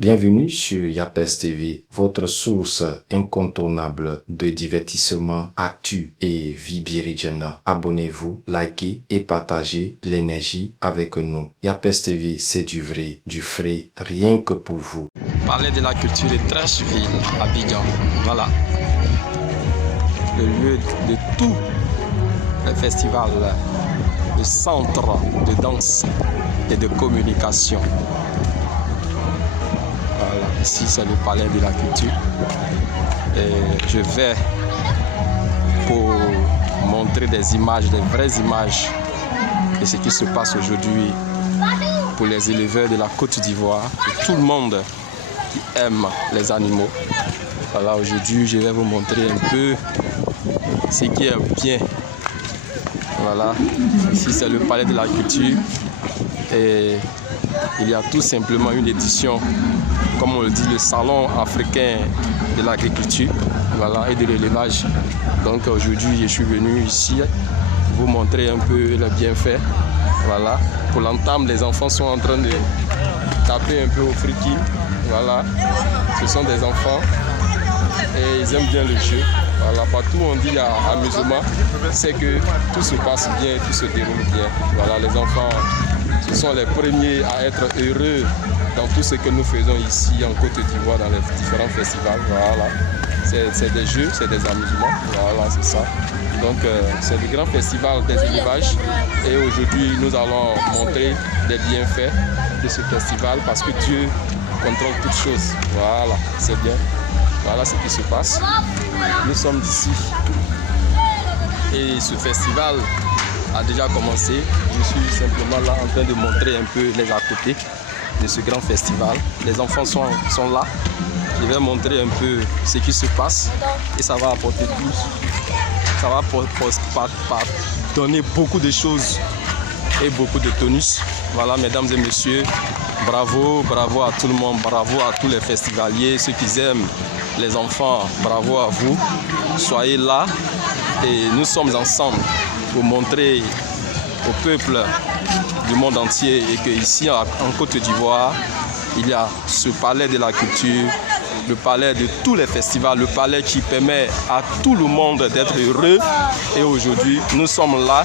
Bienvenue sur Yapes TV, votre source incontournable de divertissement, actu et vie biridienne. Abonnez-vous, likez et partagez l'énergie avec nous. Yapes TV, c'est du vrai, du frais, rien que pour vous. Parler de la culture de Trashville, Abidjan. Voilà. Le lieu de tout le festival, le centre de danse et de communication. Voilà, ici c'est le palais de la culture. Et je vais pour montrer des images, des vraies images de ce qui se passe aujourd'hui pour les éleveurs de la Côte d'Ivoire, et tout le monde qui aime les animaux. Voilà, aujourd'hui je vais vous montrer un peu ce qui est bien. Voilà, ici c'est le palais de la culture et il y a tout simplement une édition, comme on le dit, le salon africain de l'agriculture, voilà, et de l'élevage. Donc aujourd'hui je suis venu ici vous montrer un peu le bienfait. Voilà, pour l'entame les enfants sont en train de taper un peu au friki. Voilà, ce sont des enfants et ils aiment bien le jeu. Voilà, partout on dit amusement, c'est que tout se passe bien, tout se déroule bien. Voilà, les enfants, ce sont les premiers à être heureux dans tout ce que nous faisons ici en Côte d'Ivoire, dans les différents festivals. Voilà, c'est des jeux, c'est des amusements. Voilà, c'est ça. Donc c'est le grand festival des élevages et aujourd'hui nous allons montrer les bienfaits de ce festival parce que Dieu contrôle toutes choses. Voilà, c'est bien. Voilà ce qui se passe. Nous sommes ici et ce festival a déjà commencé. Je suis simplement là en train de montrer un peu les à côté de ce grand festival. Les enfants sont là. Je vais montrer un peu ce qui se passe et ça va apporter plus. Ça va donner beaucoup de choses et beaucoup de tonus. Voilà, mesdames et messieurs, bravo, bravo à tout le monde, bravo à tous les festivaliers, ceux qui aiment les enfants, bravo à vous. Soyez là et nous sommes ensemble pour montrer au peuple du monde entier et qu'ici en Côte d'Ivoire, il y a ce palais de la culture, le palais de tous les festivals, le palais qui permet à tout le monde d'être heureux. Et aujourd'hui, nous sommes là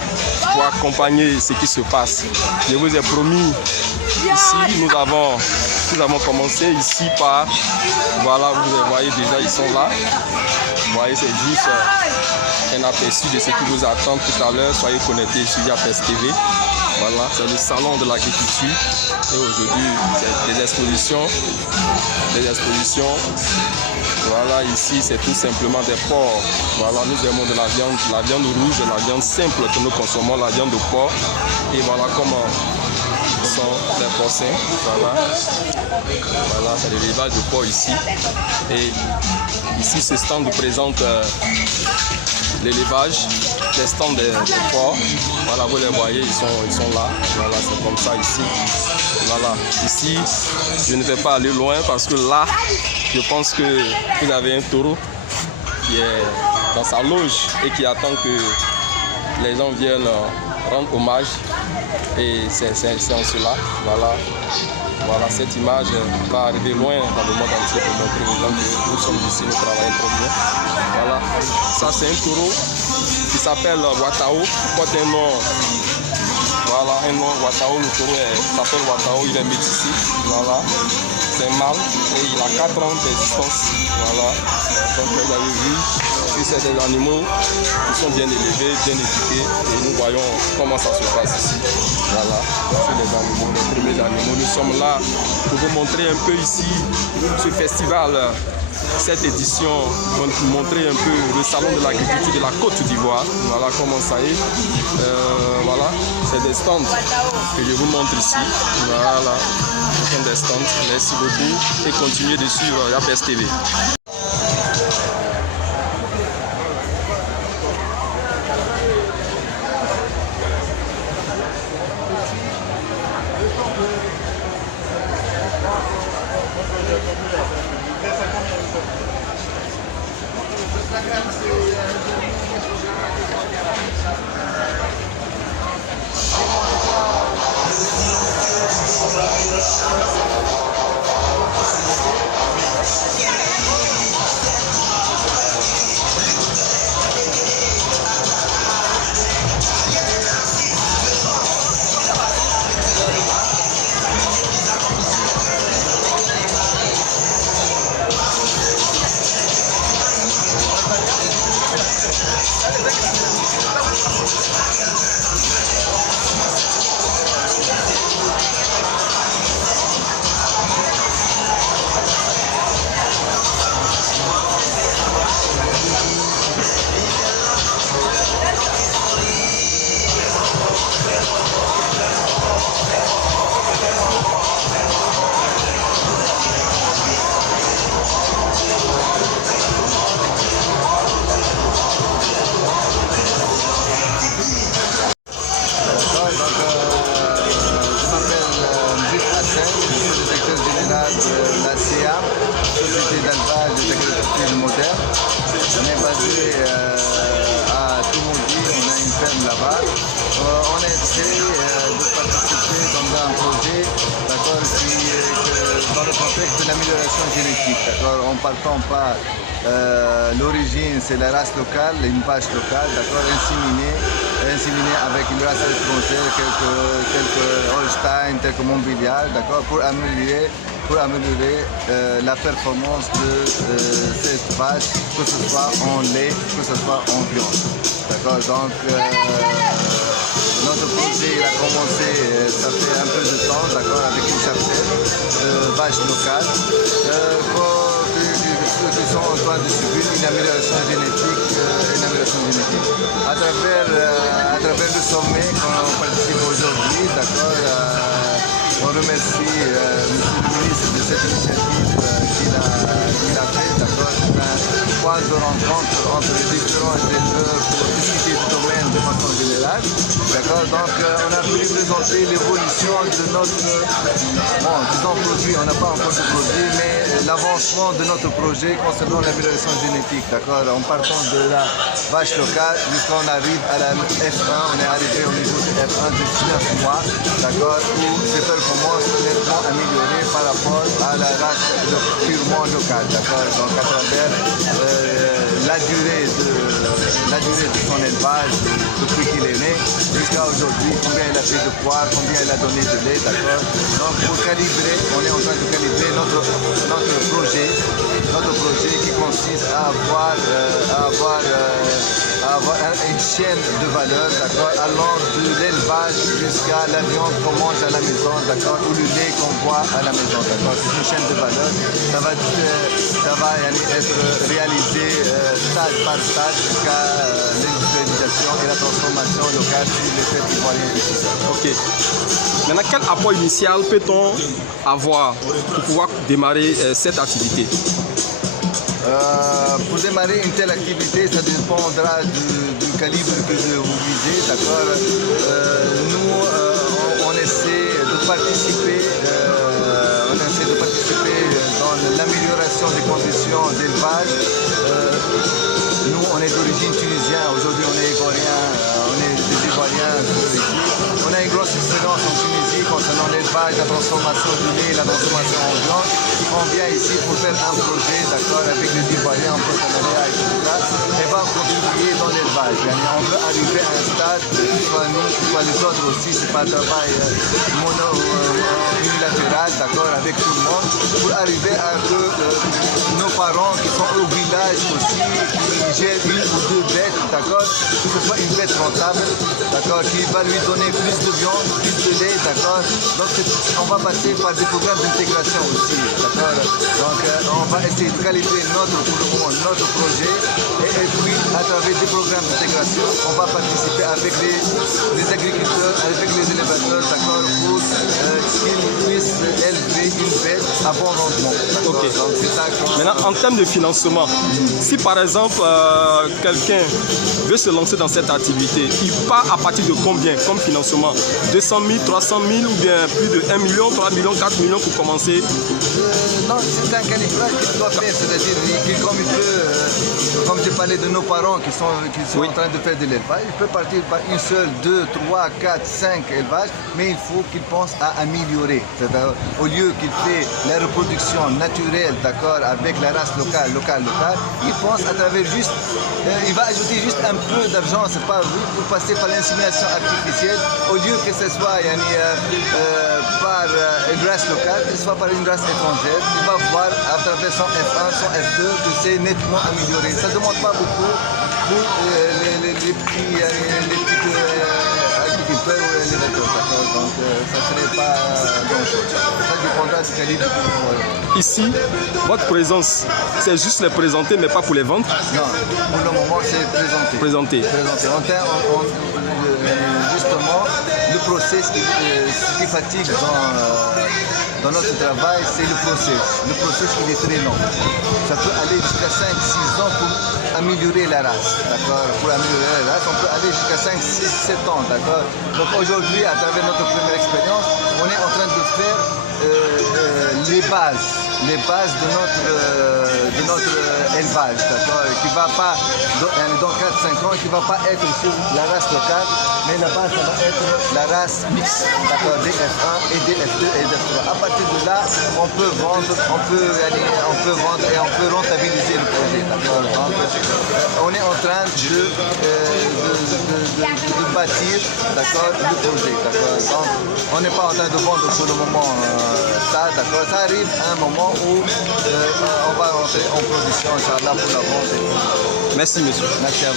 pour accompagner ce qui se passe. Je vous ai promis, ici, nous avons commencé ici par, voilà, vous les voyez déjà, ils sont là. Vous voyez, c'est juste un aperçu de ce qui vous attend tout à l'heure. Soyez connectés sur Yapes TV. Voilà, c'est le salon de l'agriculture. Et aujourd'hui, c'est des expositions. Voilà, ici, c'est tout simplement des porcs. Voilà, nous aimons de la viande rouge, la viande simple que nous consommons, la viande de porc. Et voilà comment sont les porcins. Voilà, c'est l'élevage de porc ici. Et ici, ce stand présente l'élevage, les stands des porcs. Voilà, vous les voyez, ils sont là. Voilà, c'est comme ça ici. Voilà, ici, je ne vais pas aller loin parce que là, je pense que vous avez un taureau qui est dans sa loge et qui attend que les gens viennent rendre hommage. Et c'est en cela. Voilà, cette image va arriver loin dans le monde entier pour montrer aux gens que nous sommes ici, nous travaillons trop bien. Voilà, ça c'est un taureau qui s'appelle Watao, qui porte un nom. Voilà, un nom Watao, le taureau s'appelle Watao, il est métissé. Voilà, c'est un mâle et il a 4 ans d'existence. Voilà, donc vous avez vu, c'est des animaux qui sont bien élevés, bien éduqués et nous voyons comment ça se passe ici. Voilà, c'est les animaux, les premiers animaux. Nous sommes là pour vous montrer un peu ici ce festival, cette édition, montrer un peu le salon de l'agriculture de la Côte d'Ivoire. Voilà comment ça est. Voilà, c'est des stands que je vous montre ici. Voilà, ce sont des stands. Merci beaucoup et continuez de suivre Yapes TV. dans le contexte de l'amélioration génétique. En partant par l'origine, c'est la race locale, une vache locale, inséminée avec une race étrangère, quelques Holstein, quelques Montbéliard, pour améliorer la performance de cette vache, que ce soit en lait, que ce soit en viande. Donc notre projet a commencé, ça fait un peu de temps, avec une chapelle de vaches locales qui sont en train de subir une amélioration génétique. À travers le sommet qu'on participe aujourd'hui, on remercie M. le ministre de cette initiative qu'il a fait. C'est un point de rencontre entre les différents électeurs pour discuter du domaine de façon générale. Donc on a voulu présenter l'évolution de notre produit. On n'a pas encore de produit, mais l'avancement de notre projet concernant l'amélioration génétique. En partant de la vache locale jusqu'à on arrive à la F1, on est arrivé au niveau de F1 de 19 mois, où ces performances sont nettement améliorées par rapport à la race purement locale. Donc à travers la durée de son élevage depuis qu'il est né jusqu'à aujourd'hui, combien il a fait de poids, combien il a donné de lait. Donc pour calibrer, on est en train de calibrer notre projet qui consiste à avoir une chaîne de valeur, allant de l'élevage jusqu'à la viande qu'on mange à la maison, ou le lait qu'on boit à la maison. C'est une chaîne de valeur. Ça va être réalisé stade par stade jusqu'à l'industrialisation et la transformation locale sur les terres ivoiriennes ici. Ok. Maintenant, quel apport initial peut-on avoir pour pouvoir démarrer cette activité? Pour démarrer une telle activité, ça dépendra du calibre que vous visez. Nous, on essaie de participer dans l'amélioration des conditions d'élevage. Nous, on est d'origine tunisienne. Aujourd'hui, on est ivoirien. On est des Ivoiriens ici. On a une grosse expérience en Tunisie concernant l'élevage, la transformation du lait, la transformation en viande. On vient ici pour faire un projet, avec les Ivoiriens en partenariat, etc. Et va contribuer dans l'élevage. On veut arriver à un stade, soit nous, soit les autres aussi, c'est pas un travail unilatéral, avec tout le monde, pour arriver à que nos parents qui sont au village aussi, qui gèrent une ou deux bêtes, que ce soit une bête rentable, qui va lui donner plus de viande, plus de lait, Donc on va passer par des programmes d'intégration aussi, Donc on va essayer de calibrer notre projet et puis à travers des programmes d'intégration, on va participer avec les agriculteurs, avec les élévateurs, pour qu'ils puissent élever une bête à bon rendement. Okay. Donc, c'est ça maintenant, en termes de financement, si par exemple quelqu'un veut se lancer dans cette activité, il part à partir de combien comme financement? 200 000, 300 000 ou bien plus de 1 million, 3 millions, 4 millions pour commencer? Non, c'est un calibrage qu'il doit faire, c'est-à-dire comme j'ai parlé de nos parents qui sont en train de faire de l'élevage, il peut partir par une seule, 2, 3, 4, 5 élevages, mais il faut qu'il pense à améliorer. Au lieu qu'il fait la reproduction naturelle, avec la race locale, il pense à travers il va ajouter juste un peu d'argent, c'est pas oui, pour passer par l'insémination artificielle, au lieu que ce soit par une race locale, que ce soit par une race étrangère, il va voir à travers son F1, son F2 que c'est nettement amélioré. Ça ne demande pas beaucoup pour les petits agriculteurs ou élévateurs. Donc ça ne serait pas grand-chose. Ça dépendra du calibre du produit. Ici, votre présence, c'est juste les présenter, mais pas pour les vendre? Non, pour le moment, c'est présenter. Justement, le process qui fatigue dans notre travail, c'est le process. Le process, il est très long. Ça peut aller jusqu'à 5-6 ans pour améliorer la race. Pour améliorer la race, on peut aller jusqu'à 5, 6, 7 ans. Donc aujourd'hui, à travers notre première expérience, on est en train de faire les bases. les bases de notre élevage, d'accord, qui va pas, dans 4-5 ans, qui va pas être sur la race locale, mais la base, ça va être la race mixte, d'accord, DF1 et DF2 et DF3. À partir de là, on peut vendre, on peut et on peut rentabiliser le projet, d'accord. Donc, on est en train de bâtir, d'accord, le projet, d'accord. Donc, on n'est pas en train de vendre pour le moment ça, d'accord. Ça arrive à un moment où on va rentrer en production, Inch'Allah, pour la vente. Merci, monsieur. Merci à vous.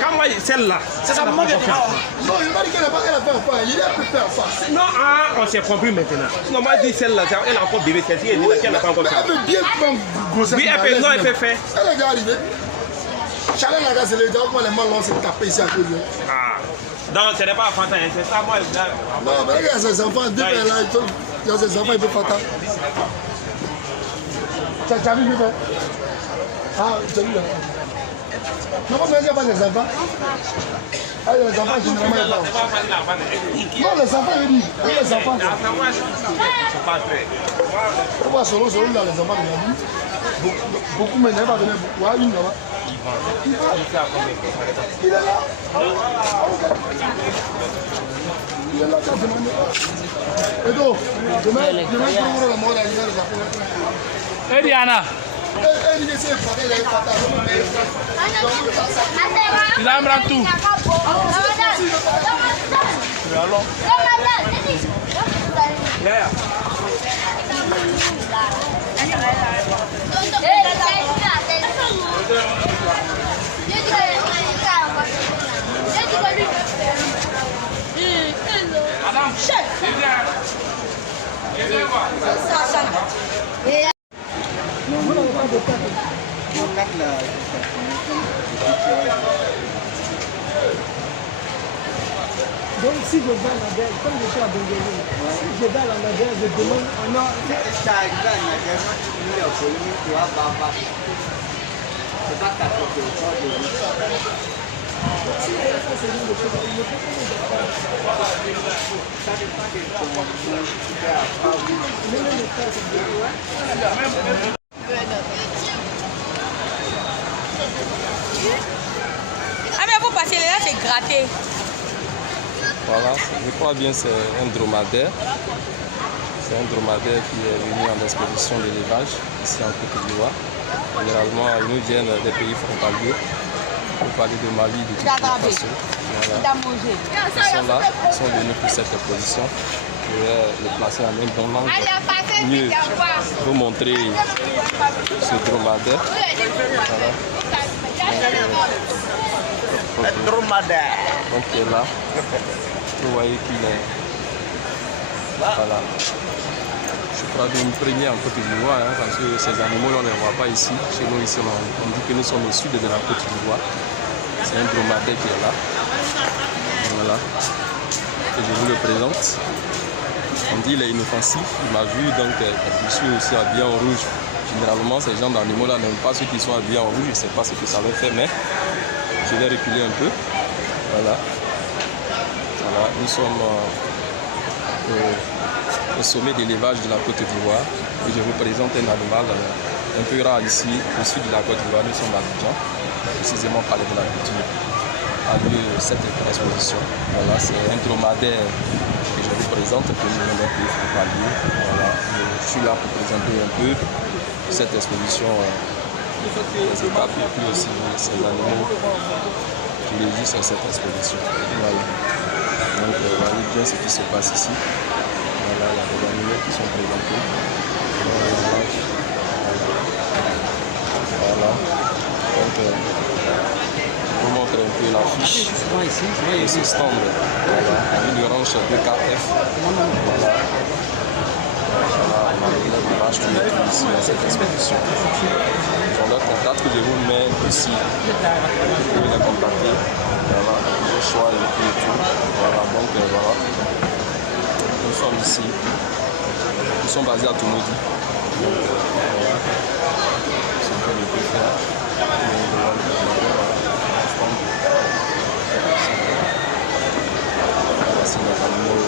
Quand moi, celle-là, c'est ça. Non, il m'a dit qu'elle a fait quoi. Il a pu faire ça. Non, on s'est compris maintenant. Non, moi, je dis celle-là, elle a encore bébé. Celle-ci, elle n'a pas encore fait. Elle peut bien prendre grossesse. Oui, elle peut, non, elle peut faire. Elle est déjà arrivée. Chacun la gaz, c'est les gens, les mains, on s'est tapé ici à cause de. Ah, donc ce n'est pas enfantin, c'est ça, moi. Non, mais regarde, ces enfants, deux là, Il y a des enfants, ils peuvent pas attendre. Tu as vu, ah, tu as vu là. Non, mais il n'y a pas des enfants. Ah, les enfants, généralement, il n'y a pas. Non, les enfants, ils disent. Les enfants. On voit selon là, les enfants, beaucoup, mais il n'y a pas donné beaucoup. Ah, une là-bas. Il est là. Il est là, tu as demandé. Et donc, demain, je vais prendre le mot d'animal. Eh, Diana. Il a un tout. Donc si je vais à Nadège, comme je suis à Bengueli, si je vais à la Nadège, je demande un an. C'est pas ah mais vous passez là, c'est gratté. Voilà, je crois bien c'est un dromadaire. C'est un dromadaire qui est venu en expédition d'élevage ici en Côte d'Ivoire. Généralement, ils nous viennent des pays frontaliers. Pour parler de Mali, de Burkina Faso. Voilà. Ils sont là, ils sont venus pour cette exposition. Je vais les placer en un bon angle. Mieux vous montrer ce dromadaire. Voilà. Donc il est là. Vous voyez qu'il est. Voilà. Je crois d'une première en Côte d'Ivoire, hein, parce que ces animaux on ne les voit pas ici. Chez nous ici on dit que nous sommes au sud de la Côte d'Ivoire. C'est un dromadaire qui est là. Voilà. Et je vous le présente. On dit qu'il est inoffensif. Il m'a vu donc je suis aussi habillé en rouge. Généralement ces gens d'animaux là n'aiment pas ceux qui sont habillés en rouge. Je ne sais pas ce que ça leur fait, mais je vais reculer un peu. Voilà. Voilà. Nous sommes au sommet d'élevage de la Côte d'Ivoire. Et je vous présente un animal un peu rare ici, au sud de la Côte d'Ivoire. Nous sommes à Abidjan, précisément parler de la culture. A lieu cette exposition. Voilà, c'est un dromadaire que je vous présente, que nous venons de parler. Voilà, je suis là pour présenter un peu cette exposition, les étapes et puis aussi ces animaux qui régissent cette exposition. Voilà. Donc, vous voyez bien ce qui se passe ici. Voilà, il y a des animaux qui sont présentés. Voilà. Donc, je vous montre un peu l'affiche de ce stand. Voilà, une ranch 2KF. Voilà. On a les vaches qui sont ici à cette exposition. Ils ont leur contact que je vous mets ici. Vous pouvez les contacter. Voilà, le choix et tout. Voilà, donc voilà. Nous sommes ici. Nous sommes basés à Toumoudi. Donc voilà. C'est ce que je peux faire. Voici les animaux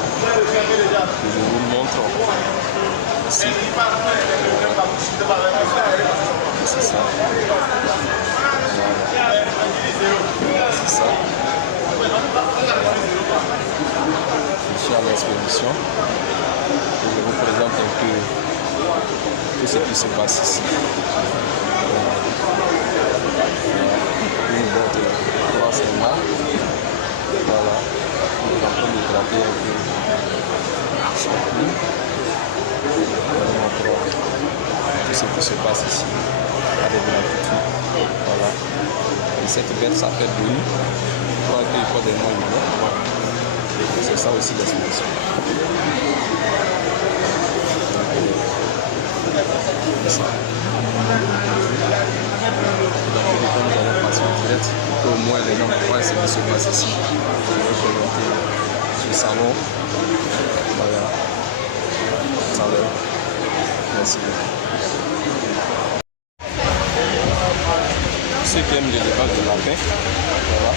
que je vous montre ici. C'est ça. C'est ça. Je suis à l'exposition. Je vous présente un peu tout ce qui se passe ici. Une botte de 3 semaines. Voilà. On est en train de gratter un peu son cou. Tout ce qui se passe ici avec de la culture. Voilà. Et cette bête s'appelle Boni. Je crois qu'il faut des noms humains. C'est ça aussi l'expression. C'est ça. Donc, vous allez passer en direct pour qu'au moins les gens voient ce qui se passe ici. Je vais présenter ce salon. Voilà. tout à l'heure. Merci. Ceux qui aiment l'élevage de lapin, voilà.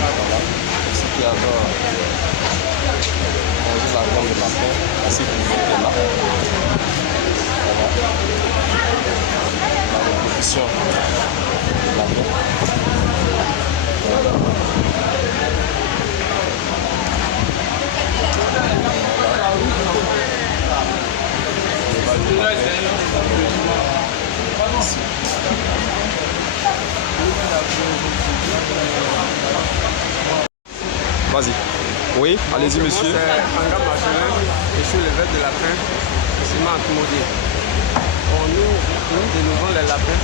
Voilà. Ceux qui adorent manger la viande de lapin, ainsi que vous mettez là. Voilà. La reproduction de lapin. Voilà. Vas-y. Oui, allez-y monsieur. C'est Anga Marcelin, je suis l'éleveur de lapins, seulement à Toumoudi. Bon, nous élevons les lapins.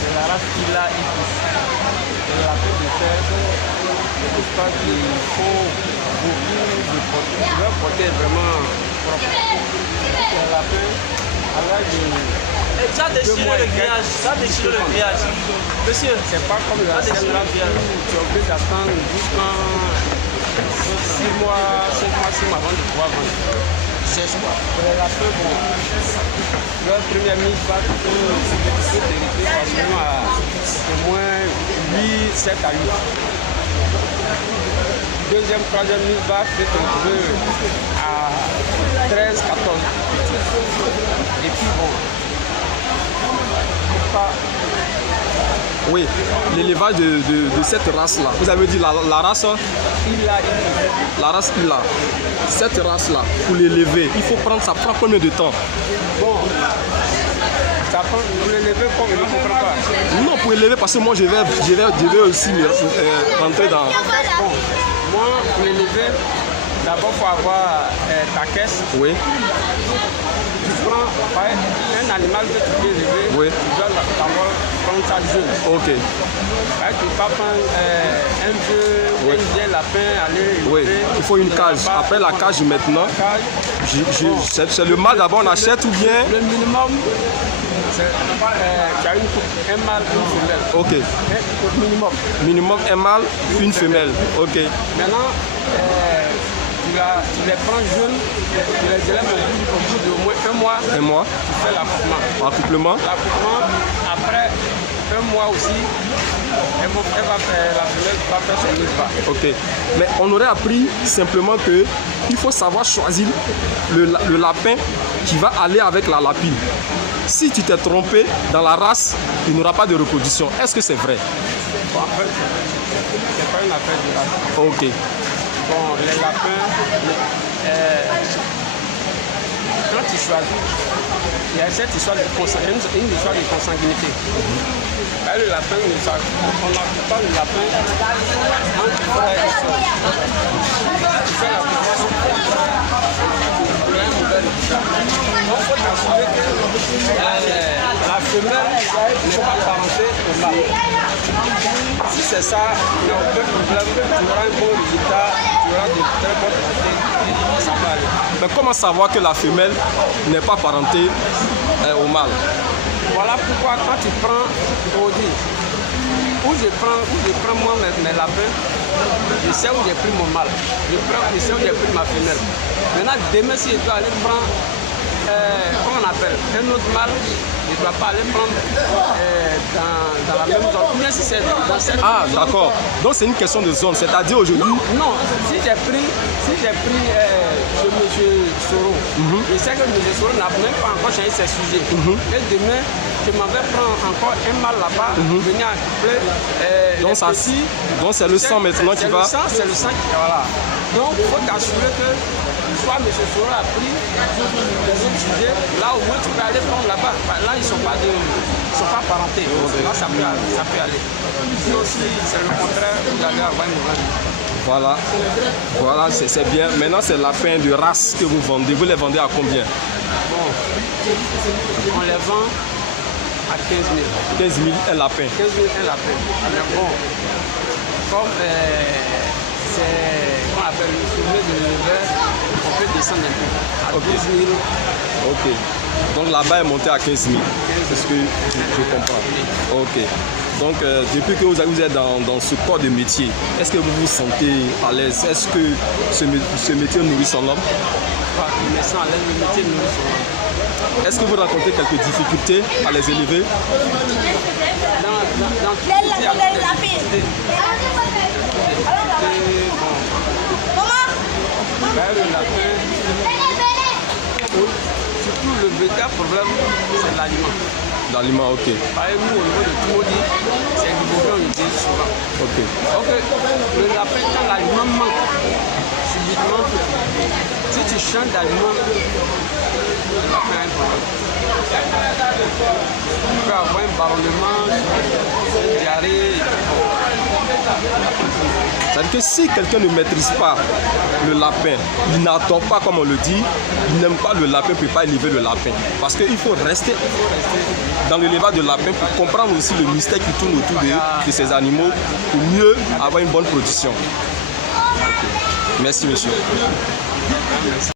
C'est la race Ila Ipus. Les lapins de terre, c'est pour ça qu'il faut beaucoup de porter. Leur porter est vraiment propre. Les lapins, à l'âge de... Ça a déchiré le grillage, ça a déchiré le grillage. Monsieur, c'est pas comme la scène là, tu es obligé d'attendre jusqu'à 6 mois, 5 mois avant de pouvoir vendre. 16 mois. Pour les lapins, bon, leur première mise va plutôt vérité facilement à au moins 8, 7 à 8. Deuxième, troisième mise va peut-être trouver à 13, 14 petits. Et puis bon, oui, l'élevage de cette race-là. Vous avez dit la race La race Ila. Cette race-là, pour l'élever, il faut prendre, ça prend combien de temps? Bon, ça prend, pour l'élever, comme il ne faut pas. Non, pour élever, parce que moi je vais aussi rentrer dans... Bon, moi, pour l'élever, d'abord il faut avoir ta caisse. Oui. Tu prends un animal que tu peux élever, oui. tu dois d'abord prendre ça jeune. Ok. Tu ne peux pas prendre un vieux, oui. Un vieil lapin, aller élever. Oui, il faut une cage. Après la cage maintenant, c'est le mâle d'abord on achète ou bien... Le minimum, c'est tu as une coupe, un mâle, une femelle. Ok. Minimum. Minimum un mâle, une femelle. Ok. Maintenant, tu les prends jeunes, tu les élèves au bout d'au moins 1 mois. 1 mois. Tu fais l'accouplement. Accouplement. L'accouplement, après 1 mois aussi, la femelle va faire son mise. Ok. Mais on aurait appris simplement qu'il faut savoir choisir le lapin qui va aller avec la lapine. Si tu t'es trompé dans la race, il n'y aura pas de reproduction. Est-ce que c'est vrai? Bon, en fait, c'est pas une affaire de race. Ok. Bon, les lapins, quand tu choisis, il y a cette histoire de consanguinité. Le lapin, on n'appelle pas le lapin entre frères et sœurs. Tu fais la formation pour un modèle de ça. Donc, il faut t'assurer que la femelle n'est pas parentée au mâle. Si c'est ça, il n'y a aucun problème, tu auras un bon résultat, tu auras de très bonnes qualités, ça va aller. Mais comment savoir que la femelle n'est pas parentée au mâle? Voilà pourquoi quand tu prends, où je prends moi mes lapins, je sais où j'ai pris mon mâle, je sais où j'ai pris ma femelle. Maintenant, demain, si je dois aller prendre, comment on appelle, un autre mâle, je ne dois pas aller prendre dans la même zone. Bien si c'est dans cette zone. D'accord. Donc c'est une question de zone, c'est-à-dire aujourd'hui... Non, si j'ai pris chez M. Soro, je sais que M. Soro n'a même pas encore changé ses sujets. Et demain, je m'en vais prendre encore un mâle là-bas, venir accoupler donc c'est le sang maintenant qui va... C'est le sang qui va là. Donc il faut t'assurer que soit M. Soro a pris les autres sujets, là au moins tu peux aller prendre là-bas. Là ils ne sont pas parentés. Là ça peut aller. Sinon si c'est le contraire, vous allez avoir une nouvelle. Voilà, c'est bien. Maintenant c'est lapin de race que vous vendez. Vous les vendez à combien? Bon, on les vend à 15 000. 15 000 un lapin. 15 000 un lapin. Mais bon, comme c'est, qu'on appelle le sommet de l'hiver, on peut descendre un peu. À 12 000, Ok. Donc là-bas est monté à 15 000. C'est ce que je comprends. Ok. Donc depuis que vous êtes dans ce corps de métier, est-ce que vous vous sentez à l'aise? Est-ce que ce métier nourrit son homme? Je me sens à l'aise, le métier nourrit son homme. Est-ce que vous rencontrez quelques difficultés à les élever? Surtout le véritable problème, c'est l'aliment. L'aliment, ok. Par exemple, nous, au niveau de Tumodi, c'est du bouquet, on le dit souvent. Ok. Donc, le lapin, quand l'aliment manque, subitement, si tu changes d'aliment, le lapin a un problème. Tu peux avoir un ballonnement, une diarrhée. C'est-à-dire que si quelqu'un ne maîtrise pas le lapin, il n'attend pas comme on le dit, il n'aime pas le lapin, il ne peut pas élever le lapin. Parce qu'il faut rester dans l'élevage de lapin pour comprendre aussi le mystère qui tourne autour de ces animaux pour mieux avoir une bonne production. Okay. Merci monsieur. Merci.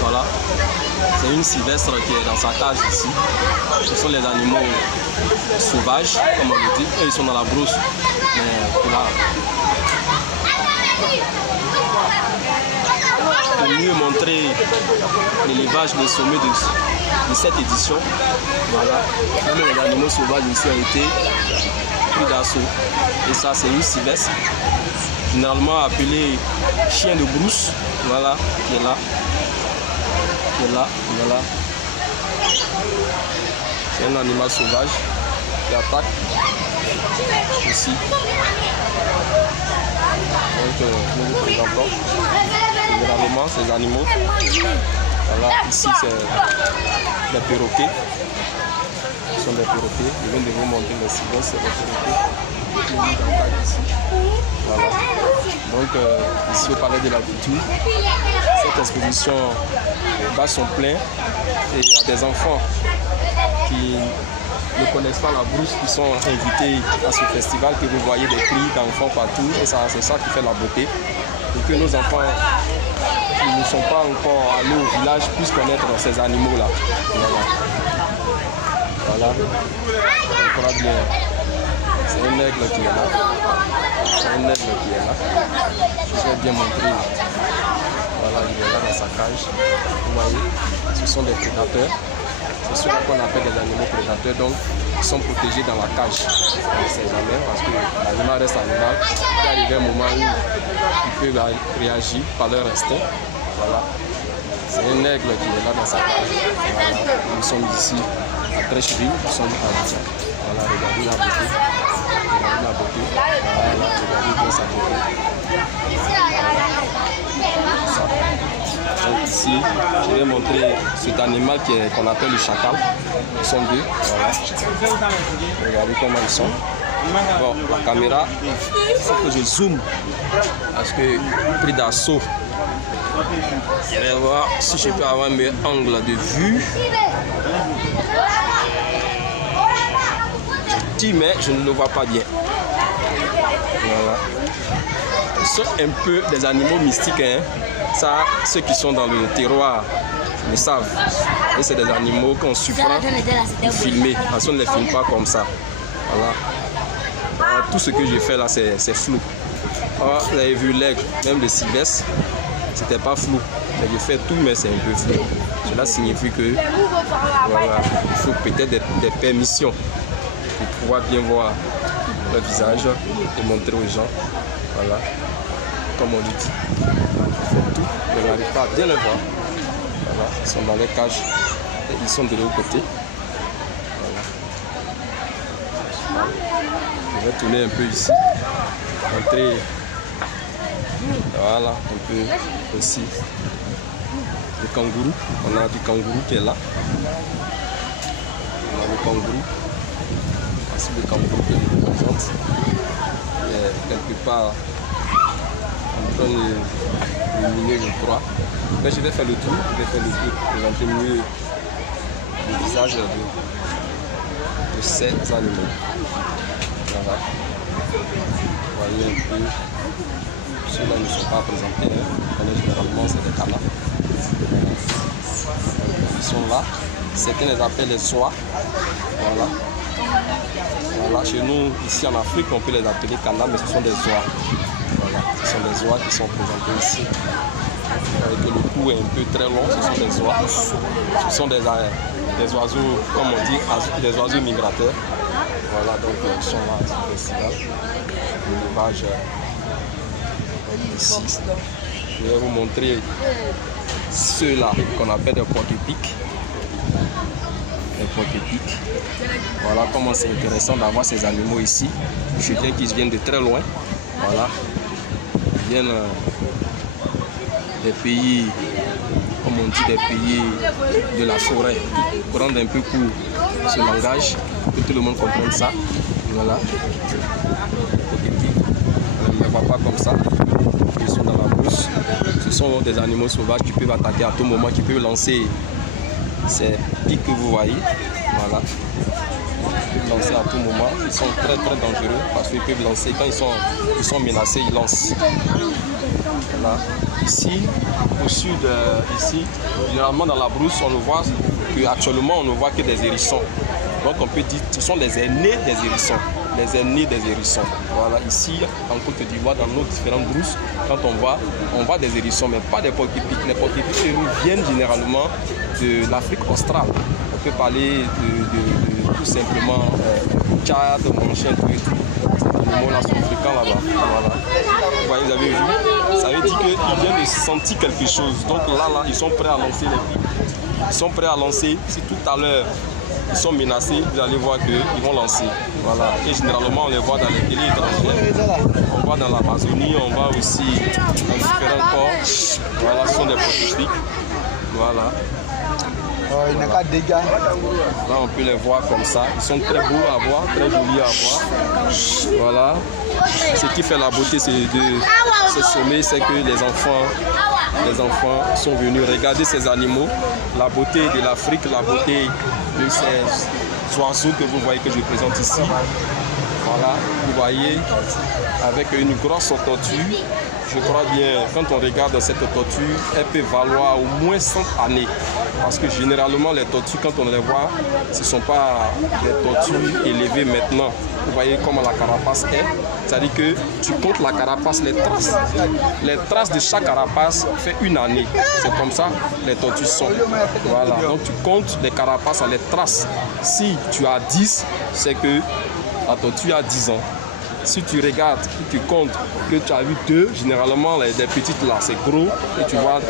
Voilà, c'est une sylvestre qui est dans sa cage ici. Ce sont les animaux sauvages, comme on le dit. Eux, ils sont dans la brousse. Mais là, pour mieux montrer l'élevage des sommets de cette édition, voilà, même les animaux sauvages ici ont été pris d'assaut. Et ça, c'est une sylvestre, généralement appelée chien de brousse, voilà, qui est là. Voilà. C'est un animal sauvage qui attaque ici. Donc nous vous présentons généralement ces animaux. Voilà, ici c'est des perroquets. Ce sont des perroquets. Je viens de vous montrer les sylvestres, c'est des perroquets. Ici. Voilà. Donc ici au Palais de la Culture, cette exposition bat son plein et il y a des enfants qui ne connaissent pas la brousse qui sont invités à ce festival, que vous voyez des cris d'enfants partout et c'est ça qui fait la beauté. Et que nos enfants qui ne sont pas encore allés au village puissent connaître ces animaux-là. Voilà. On verra bien. C'est un aigle qui est là. Je vais bien montrer. Voilà, il est là dans sa cage. Vous voyez, ce sont des prédateurs. C'est ceux qu'on appelle des animaux prédateurs. Donc, ils sont protégés dans la cage. On ne sait jamais parce que l'animal reste animal. Il peut arriver un moment où il peut réagir par leur instinct. Voilà. C'est un aigle qui est là dans sa cage. Voilà. Nous sommes ici à Trècheville. Nous sommes à Abidjan. Voilà, regardez la beauté. Regardez la beauté. Voilà, regardez bien sa beauté. Donc ici, je vais montrer cet animal qu'on appelle le chacal. Ils sont deux. Voilà. Regardez comment ils sont. Bon, la caméra, il faut que je zoome parce que pris d'assaut. Je vais voir si je peux avoir un meilleur angle de vue. Je dis mais je ne le vois pas bien. Voilà. Ils sont un peu des animaux mystiques, hein. Ça, ceux qui sont dans le terroir le savent. Et c'est des animaux qu'on surprend pour filmer. Parce qu'on ne les filme pas comme ça. Voilà. Alors, tout ce que j'ai fait là, c'est flou. Alors, vous avez vu l'aigle, même le sylvestre, c'était pas flou. Mais je fais tout, mais c'est un peu flou. Cela signifie que voilà, il faut peut-être des permissions pour pouvoir bien voir le visage et montrer aux gens. Voilà. Comme on lui dit. Ils font tout, mais on n'arrive pas à bien le voir. Voilà. Ils sont dans les cages et ils sont de l'autre côté. Voilà. Je vais tourner un peu ici. Montrer. Voilà, un peu aussi. Le kangourou. On a du kangourou qui est là. On a le kangourou. Voici le kangourou qui nous représente. Il est quelque part en train de miner le croix. Mais je vais faire le tour, pour présenter mieux le visage de ces animaux. Voilà. voyez un peu. Ceux-là ne sont pas présentés. Généralement, c'est des canards. Ils sont là. Certains les appellent les soies. Voilà. Voilà. Chez nous, ici en Afrique, on peut les appeler canards, mais ce sont des oies. Voilà. Ce sont des oies qui sont présentées ici. Avec le cou est un peu très long, ce sont des oies. Ce sont des oiseaux, comme on dit, des oiseaux migrateurs. Voilà, donc ils sont là au festival. L'élevage ici. Je vais vous montrer ceux-là qu'on appelle des porc-épics. Les porc-épics. Voilà comment c'est intéressant d'avoir ces animaux ici. Je viens qu'ils viennent de très loin. Voilà. Ils viennent des pays, comme on dit, des pays de la forêt. Pour rendre un peu court ce langage, que tout le monde comprenne ça. Voilà. On ne les voit pas comme ça. Ils sont dans la brousse. Ce sont des animaux sauvages qui peuvent attaquer à tout moment, qui peuvent lancer ces pics que vous voyez. Voilà. Ils peuvent lancer à tout moment. Ils sont très très dangereux parce qu'ils peuvent lancer. Quand ils sont menacés, ils lancent. Voilà. Ici, au sud, ici, généralement dans la brousse, on ne voit qu'actuellement on ne voit que des hérissons. Donc on peut dire que ce sont les aînés des hérissons. Les aînés des hérissons. Voilà, ici, en Côte d'Ivoire, dans nos différentes brousses, quand on voit des hérissons, mais pas des porc-épics. Les porc-épics viennent généralement de l'Afrique australe. On peut parler de tout simplement Tchad, Manchette, tout et tout. Ces animaux-là sont fréquents là-bas. Voilà. Vous voyez, vous avez vu, ça veut dire qu'ils viennent de sentir quelque chose. Donc là, ils sont prêts à lancer les pics. Ils sont prêts à lancer. Si tout à l'heure, ils sont menacés, vous allez voir qu'ils vont lancer. Voilà. Et généralement, on les voit dans les télés étrangères. On voit dans l'Amazonie, on voit aussi dans différents ports. Voilà, ce sont des porc-épics. Voilà. Il n'y a pas de dégâts. Là, on peut les voir comme ça. Ils sont très beaux à voir, très jolis à voir. Voilà. Ce qui fait la beauté, c'est de ce sommet, c'est que les enfants sont venus regarder ces animaux, la beauté de l'Afrique, la beauté de ces oiseaux que vous voyez que je présente ici. Voilà, vous voyez, avec une grosse tortue. Je crois bien, quand on regarde cette tortue, elle peut valoir au moins 100 années. Parce que généralement, les tortues, quand on les voit, ce ne sont pas des tortues élevées maintenant. Vous voyez comment la carapace est. C'est-à-dire que tu comptes la carapace, les traces de chaque carapace fait une année. C'est comme ça les tortues sont. Voilà, donc tu comptes les carapaces à les traces. Si tu as 10, c'est que la tortue a 10 ans. Si tu regardes, tu comptes que tu as vu 2, généralement les petites là c'est gros et tu vois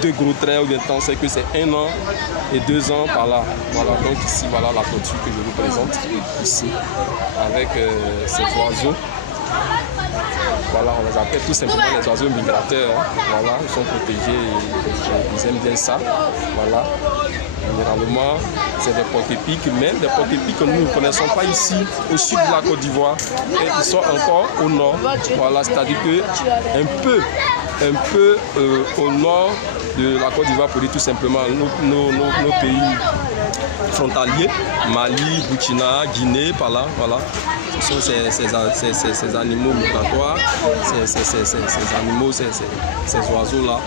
2 gros traits ou bien temps, c'est que c'est 1 an et 2 ans par là. Voilà, donc ici voilà la tortue que je vous présente ici avec ces oiseaux. Voilà, on les appelle tout simplement les oiseaux migrateurs. Hein. Voilà, ils sont protégés, ils aiment bien ça. Voilà. Généralement, c'est des porc-épics, mais des porc-épics que nous ne connaissons pas ici, au sud de la Côte d'Ivoire. Et ils sont encore au nord. Voilà, c'est-à-dire que un peu au nord de la Côte d'Ivoire, pour dire tout simplement nos pays frontaliers, Mali, Burkina, Guinée, par là, voilà. Ce sont ces animaux migratoires, ces animaux, ces oiseaux-là.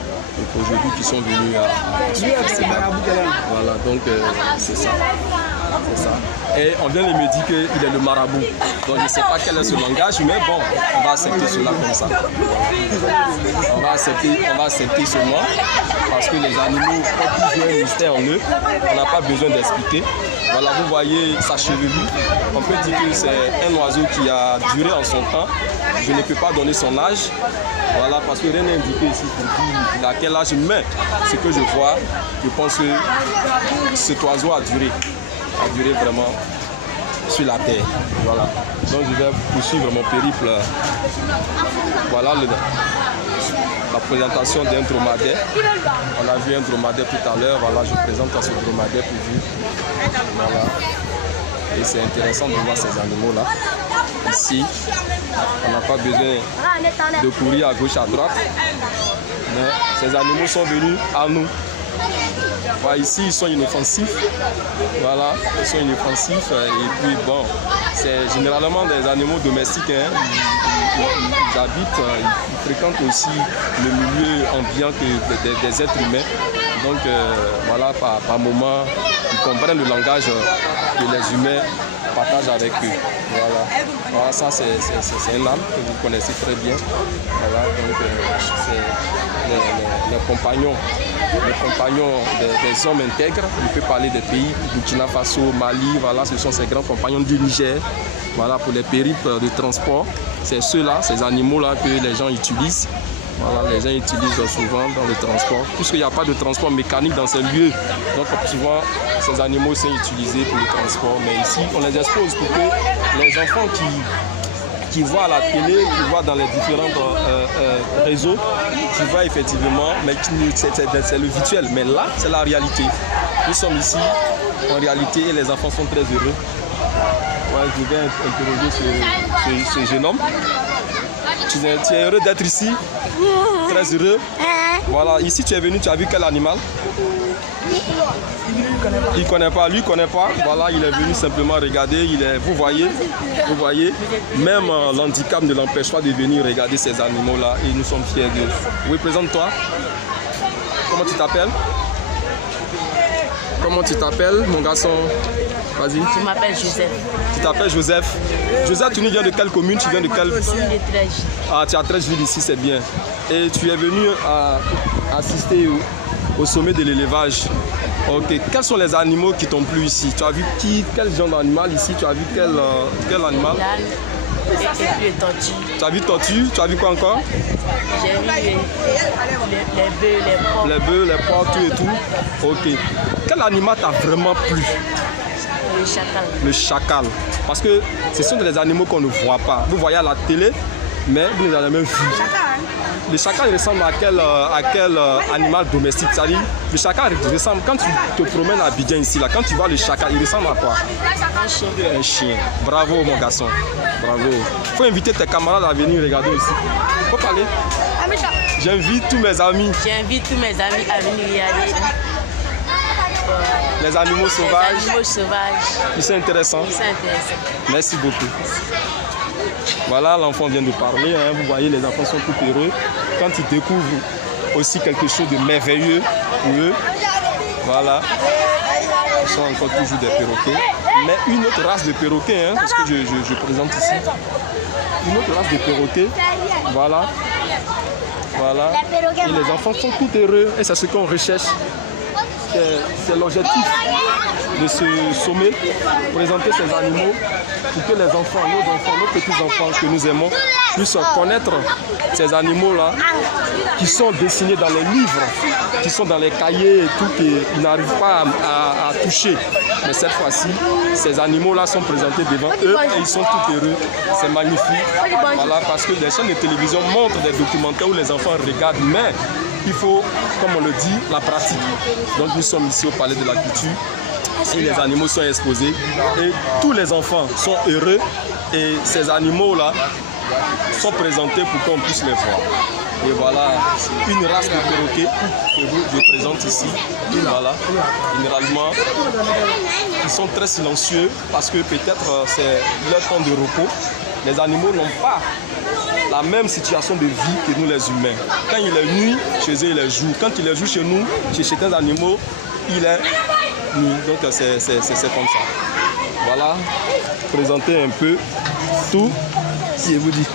Aujourd'hui qui sont venus à ce festival. Voilà, donc c'est ça. C'est ça. Et on vient de me dire qu'il est le marabout. Donc je ne sais pas quel est ce langage, mais bon, on va accepter cela comme ça. On va accepter ce nom parce que les animaux ont toujours un mystère en eux. On n'a pas besoin d'expliquer. Voilà, vous voyez sa chevelure. On peut dire que c'est un oiseau qui a duré en son temps. Je ne peux pas donner son âge. Voilà, parce que rien n'est indiqué ici pour dire à quel âge, mais ce que je vois, je pense que cet oiseau a duré vraiment sur la terre. Voilà. Donc je vais poursuivre mon périple. Voilà la présentation d'un dromadaire. On a vu un dromadaire tout à l'heure. Voilà, je présente à ce dromadaire pour vous. Voilà. Et c'est intéressant de voir ces animaux-là. Ici, on n'a pas besoin de courir à gauche, à droite. Mais ces animaux sont venus à nous. Voilà, ici, ils sont inoffensifs. Voilà, ils sont inoffensifs. Et puis, bon, c'est généralement des animaux domestiques. Hein. ils habitent, ils fréquentent aussi le milieu ambiant des êtres humains. Donc voilà, par moment, ils comprennent le langage que les humains partagent avec eux. Voilà, ça c'est un âme que vous connaissez très bien. Voilà, donc c'est les compagnons des hommes intègres. On peut parler des pays, Burkina Faso, Mali, voilà, ce sont ces grands compagnons du Niger. Voilà, pour les périples de transport, c'est ceux-là, ces animaux-là que les gens utilisent. Voilà, les gens utilisent souvent dans le transport, puisqu'il n'y a pas de transport mécanique dans ces lieux. Donc souvent, ces animaux sont utilisés pour le transport. Mais ici, on les expose pour que les enfants qui voient à la télé, qui voient dans les différents réseaux, qui voient effectivement, mais c'est le virtuel. Mais là, c'est la réalité. Nous sommes ici, en réalité, et les enfants sont très heureux. Ouais, je vais interroger ce jeune homme. Tu es heureux d'être ici? Très heureux. Voilà, ici tu es venu, tu as vu quel animal? Il ne connaît pas, lui ne connaît pas. Voilà, il est venu simplement regarder. Vous voyez, même l'handicap ne l'empêche pas de venir regarder ces animaux-là et nous sommes fiers d'eux. Oui, présente-toi. Comment tu t'appelles? Comment tu t'appelles, mon garçon? Vas-y. Je m'appelle Joseph. Tu t'appelles Joseph. Joseph, tu viens de quelle commune? Tu viens de quelle? Ah, tu as 13 villes ici, c'est bien. Et tu es venu assister au sommet de l'élevage. Ok. Quels sont les animaux qui t'ont plu ici? Tu as vu quel genre d'animal ici? Tu as vu quel animal? Et puis les tortues. Tu as vu tortue? Tu as vu quoi encore? J'ai vu les bœufs, les porcs. Les bœufs, les porcs, tout et tout. Ok. Quel animal t'a vraiment plu? Le chacal. Le chacal. Parce que ce sont des animaux qu'on ne voit pas. Vous voyez à la télé, mais vous ne les avez même vu. Le chacal ressemble à quel animal domestique? C'est-à-dire, le chacal ressemble, quand tu te promènes à Abidjan ici, là, quand tu vois le chacal, il ressemble à quoi? Un chien. Un chien. Bravo mon garçon. Bravo. Il faut inviter tes camarades à venir regarder ici. Il faut parler. J'invite tous mes amis. J'invite tous mes amis à venir regarder. Les animaux sauvages. Les animaux sauvages. C'est intéressant. C'est intéressant. Merci beaucoup. Voilà, l'enfant vient de parler. Hein. Vous voyez, les enfants sont tout heureux quand ils découvrent aussi quelque chose de merveilleux pour eux. Voilà. Ils sont encore toujours des perroquets. Mais une autre race de perroquets, hein, parce que je présente ici. Une autre race de perroquets. Voilà. Voilà. Et les enfants sont tout heureux et c'est ce qu'on recherche. C'est l'objectif de ce sommet, présenter ces animaux pour que les enfants, nos petits-enfants que nous aimons, puissent connaître ces animaux-là qui sont dessinés dans les livres, qui sont dans les cahiers et tout, qu'ils n'arrivent pas à toucher. Mais cette fois-ci, ces animaux-là sont présentés devant eux et ils sont tout heureux. C'est magnifique. Voilà, parce que les chaînes de télévision montrent des documentaires où les enfants regardent, mais il faut, comme on le dit, la pratique. Donc nous sommes ici au Palais de la Culture et les animaux sont exposés et tous les enfants sont heureux et ces animaux-là sont présentés pour qu'on puisse les voir. Et voilà une race de perroquets que je présente ici. Voilà, généralement, ils sont très silencieux parce que peut-être c'est leur temps de repos. Les animaux n'ont pas la même situation de vie que nous les humains. Quand il est nuit, chez eux il est jour. Quand il est jour chez nous, chez certains animaux, il est nuit. Donc c'est comme ça. Voilà, présenter un peu tout. Si je vous dis.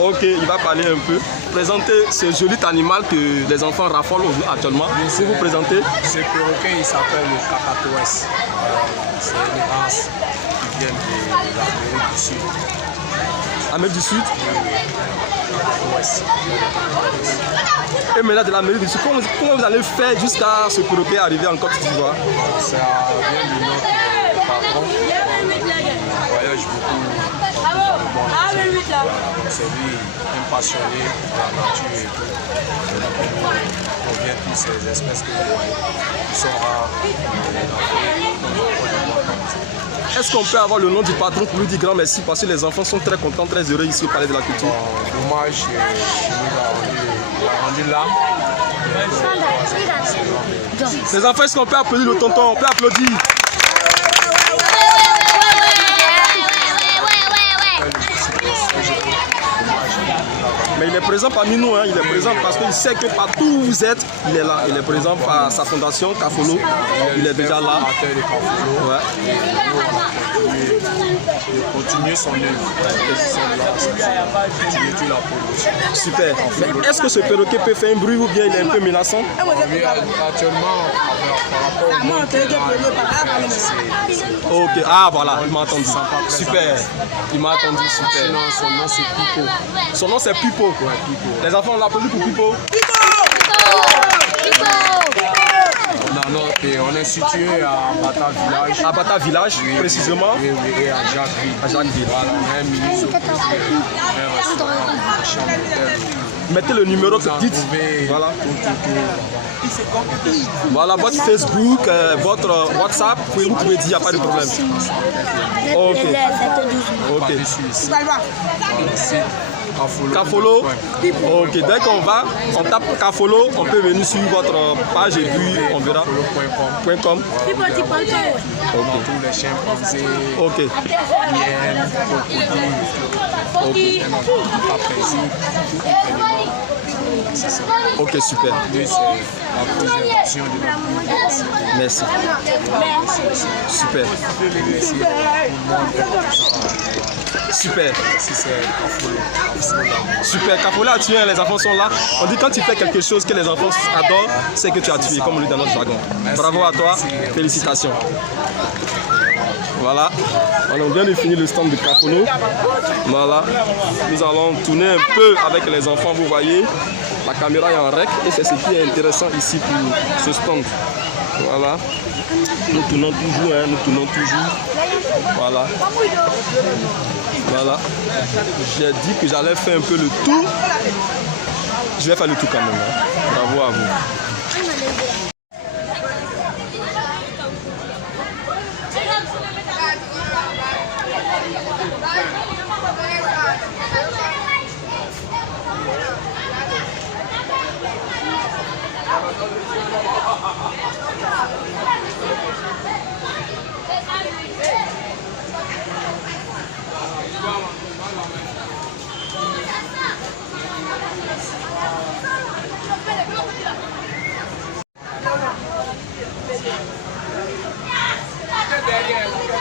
Ok, il va parler un peu. Présenter ce joli animal que les enfants raffolent actuellement. Si vous présentez. Ce perroquet, il s'appelle le cacatoès. C'est une race qui vient de l'Amérique du Sud. Amérique du Sud? Oui. Et maintenant de l'Amérique du Sud, comment vous allez faire jusqu'à ce perroquet arriver en Côte d'Ivoire? Ça vient de notre patron. On voyage beaucoup. C'est lui, un passionné de la nature et tout. On vient tous ces espèces que vous voyez, qui sont rares. Est-ce qu'on peut avoir le nom du patron pour lui dire grand merci parce que les enfants sont très contents, très heureux ici au Palais de la Culture? Dommage, il a rendu l'âme. Les enfants, est-ce qu'on peut applaudir le tonton? On peut applaudir. Mais il est présent parmi nous, hein. Il est présent parce qu'il sait que partout où vous êtes, il est là. Il est présent par sa fondation, Kafolo. Il est déjà là. Ouais. De continuer son œuvre. Super. Mais est-ce que ce perroquet peut faire un bruit ou bien il est un peu menaçant? Oui, actuellement, par rapport au monde, ok, ah voilà, il m'a entendu. Super. Il m'a entendu, super. Sinon, son nom c'est Pipo. Son nom c'est Pipo. Ouais, Pipo. Les enfants on l'appelle pour Pipo. On est situé à Bata Village. À Bata Village, oui, précisément. Oui, oui, et à Jacquesville. À Jacquesville. Voilà, on a un ministre mettez le numéro que dites. Voilà. Voilà votre Facebook, votre WhatsApp, vous pouvez dire, il n'y a pas de problème. Ok. Ok. Kafolo. Ok, dès qu'on va, on tape Kafolo, on peut venir sur votre page et puis on verra. .com. Tous les chimpanzés. Ok. Ok, super. Merci. Super. Super. Super. Kafolo a tué, les enfants sont là. On dit quand tu fais quelque chose que les enfants adorent, c'est que tu as tué, comme on dit dans notre jargon. Bravo à toi. Félicitations. Voilà, on vient de finir le stand de Kafolo. Voilà, nous allons tourner un peu avec les enfants, vous voyez. La caméra est en rec et c'est ce qui est intéressant ici pour ce stand. Voilà, nous tournons toujours, hein, nous tournons toujours. Voilà. Voilà, j'ai dit que j'allais faire un peu le tour. Je vais faire le tour quand même. Hein. Bravo à vous.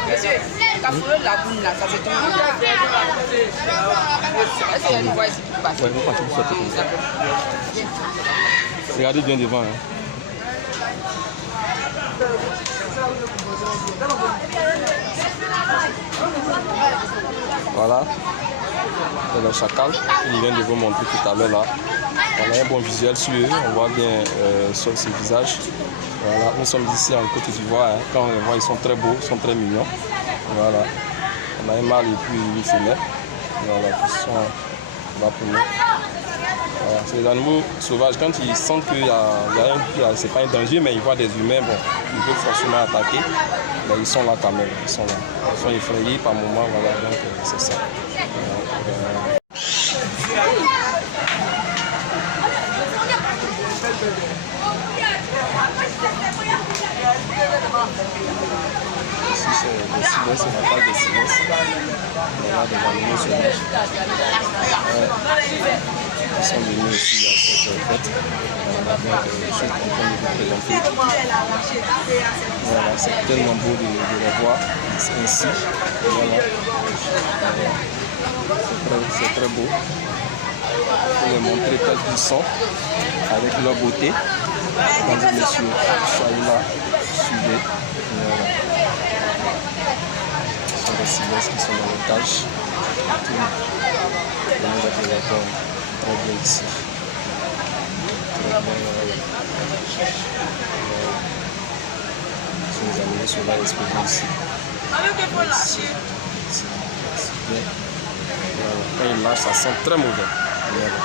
Monsieur, Kafolo Lagoon là, ça se tourne. Est-ce qu'il y a une voix ici qui passe? Ouais, vous passez, vous sortez comme ça. Regardez bien devant. Hein. Voilà. C'est le chacal. Il vient de vous montrer tout à l'heure là. On a un bon visuel sur eux. On voit bien sur ses visages. Voilà. Nous sommes ici en Côte d'Ivoire. Hein. Quand on les voit, ils sont très beaux, ils sont très mignons. Voilà. On a un mâle et puis une femelle. Voilà, qui sont là pour nous. Voilà. C'est les animaux sauvages. Quand ils sentent qu'il y a c'est pas un danger, mais ils voient des humains, bon, ils veulent forcément attaquer. Mais ils sont là quand même. Ils sont là. Ils sont effrayés par moment. Voilà, donc c'est ça. Ici c'est le silence, c'est la part de silence. Voilà des animaux sauvages. Ils sont venus ici à cette fête. Donc je suis content de vous présenter. Voilà, c'est tellement beau de les voir ainsi. Voilà. C'est très beau. Pour les montrer tels qu'ils sont, avec leur beauté. Mesdames et messieurs, soyez là, suivez. Voilà. Ce sont des silences qui sont dans le cage. Nous attendons très bien ici. Très bien. Les animaux sont là exposés ici. C'est bien. Voilà. Quand ils marchent, ça sent très mauvais. Voilà.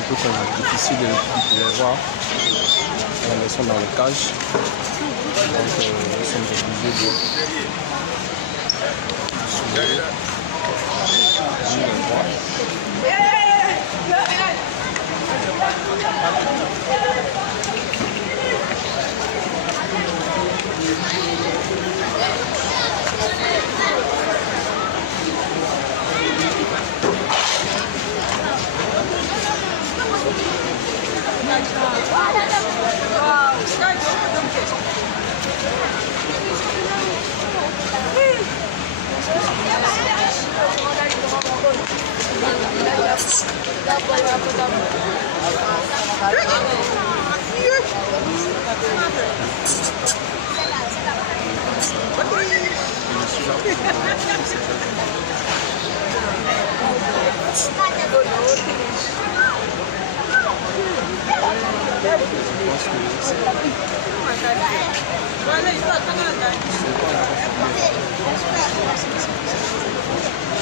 un peu comme difficile de les voir. Ils sont dans les cages. Donc nous sommes obligés de les voir.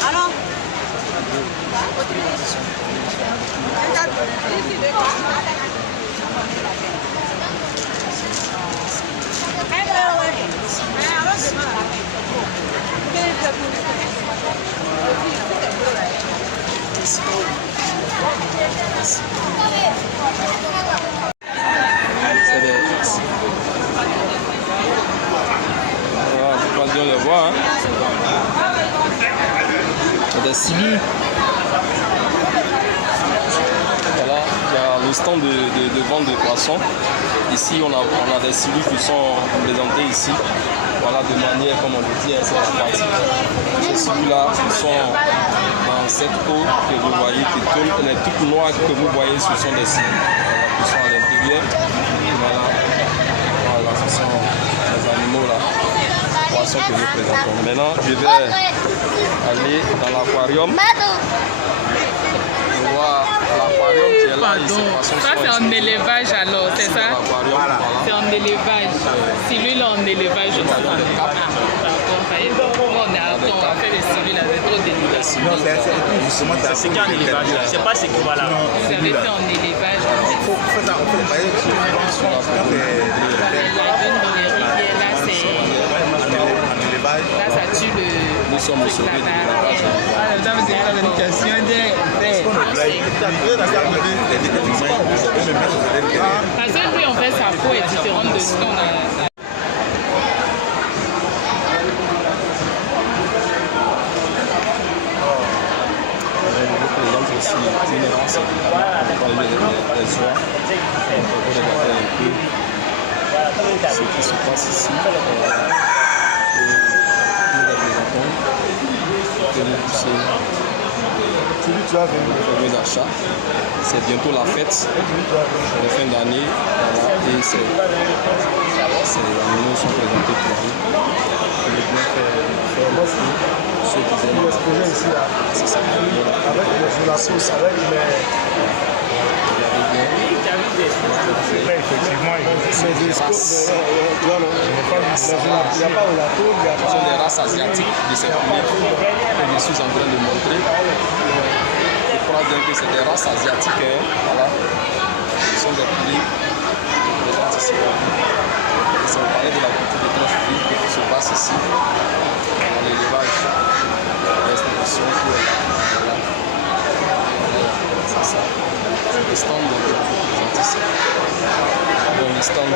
Alors on va bien le voir. Hein. Des silus. Voilà, il y a le stand de vente de poissons. Ici, on a des silus qui sont présentés ici. Voilà, de manière, comme on le dit, c'est la partie. Ces silus-là sont dans cette eau que vous voyez, qui tourne. Les toutes noires que vous voyez, ce sont des silus qui sont à l'intérieur. Voilà, ce sont les animaux là. Poissons que nous présentons. Maintenant, je vais aller dans l'aquarium. On voit l'aquarium qui est là. Ça c'est en élevage alors, c'est ça? Voilà. C'est en élevage. Celui-là en élevage aussi. On est à fond, on a fait des cellules là, c'est trop délicat. C'est qui en élevage? C'est pas ce qui va là. Vous avez fait en élevage. Là, ça tue le. Nous sommes sauvés de l'élevage. Parce que lui, en fait, sa peau est différente de ce qu'on a. Ici, une errance, on va les oies. On peut regarder un peu ce qui se passe ici. D'achat. C'est bientôt la fête de fin d'année. Voilà. Et ces animaux sont présentés pour vous. Ceux qui aiment l'exposer ici, c'est ça. Avec la sauce, avec les. Effectivement, ce sont des races asiatiques de cette année que je suis en train de montrer. Je crois bien que c'est des races asiatiques. Hein. Voilà. Ce sont des poulies présentes ici. Si on parlait de la culture de tranche qui se passe ici, dans l'élevage, l'exposition pour voilà. C'est ça. C'est le stand de ici. Bon, le stand des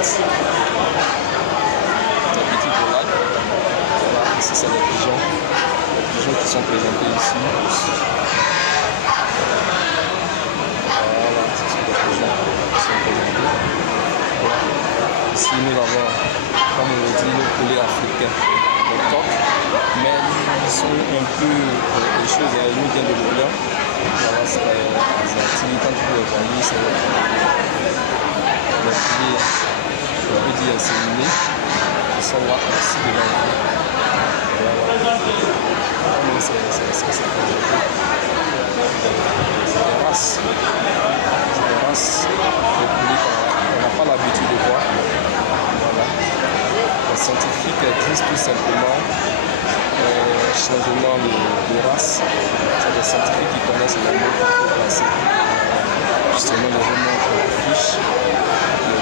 petits volailles. Voilà, ici c'est les pigeons. Les pigeons qui sont présentés ici. Voilà, ce sont des pigeons qui sont présentés. Voilà. Ici nous avons, comme on le dit, le poulet africain, le coq. Mais ils sont un peu les choses, nous viennent de l'Orient. Voilà, c'est asiatique. Quand vous les voyez, c'est le poulet, je veux dire, inséminé. Ils sont là aussi devant vous. Voilà. C'est des races. C'est des races de poulet qu'on n'a pas l'habitude de voir. Voilà. Les scientifiques disent tout simplement changement de race. C'est des scientifiques qui connaissent les mots qu'il faut placer. Justement, je vous montre la fiche.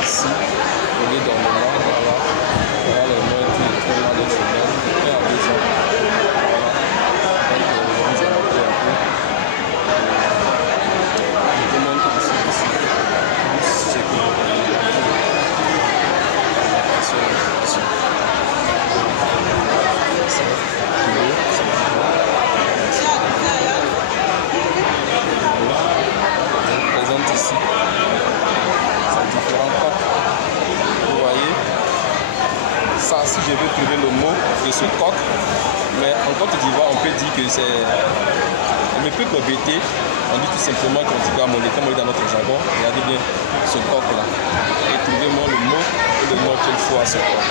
Ici, au lieu d'ornement, voilà. Voilà le nom du traitement de femelle, de 1 à 2 ans. Voilà. Donc, vous allez un peu. Je vous montre ici. Ce que vous voyez. Je vous présente ici. C'est différents coques. Vous voyez. Ça, si je veux trouver le mot de ce coq, mais en Côte d'Ivoire, on peut dire que c'est le peuple bêté. On dit tout simplement qu'on dit gamolé, comme on dit dans notre jargon. Regardez bien ce coq-là. Et trouvez-moi le mot et le nom qu'il faut à ce coq.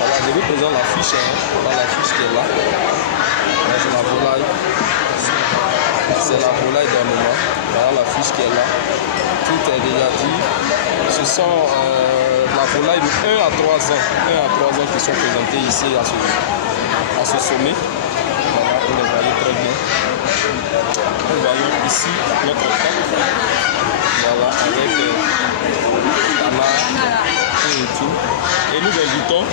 Voilà, je vous présente la fiche. Voilà la fiche qui est là. Là, c'est la volaille. C'est la volaille d'ornement. Voilà la fiche qui est là. Tout est déjà dit. Ce sont la volaille de 1 à 3 ans. 1 à 3 ans qui sont présentées ici à ce sommet. Voilà, vous les voyez très bien. Nous voyons ici notre coq. Voilà, avec canard et tout. Et nous invitons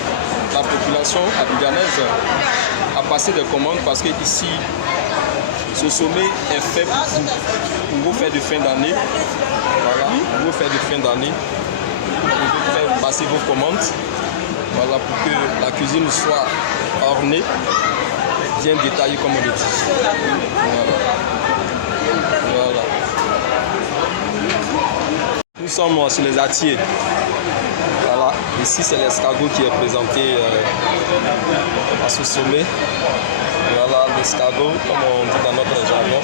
la population abidjanaise à passer des commandes parce que ici, ce sommet est fait pour vos fêtes de fin d'année. Voilà, pour vos fêtes de fin d'année. Vous pouvez faire passer vos commandes. Voilà, pour que la cuisine soit ornée, bien détaillée comme on le dit. Voilà. Voilà. Nous sommes sur les Atiers. Voilà, ici c'est l'escargot qui est présenté à ce sommet. Voilà l'escargot, comme on dit dans notre jargon.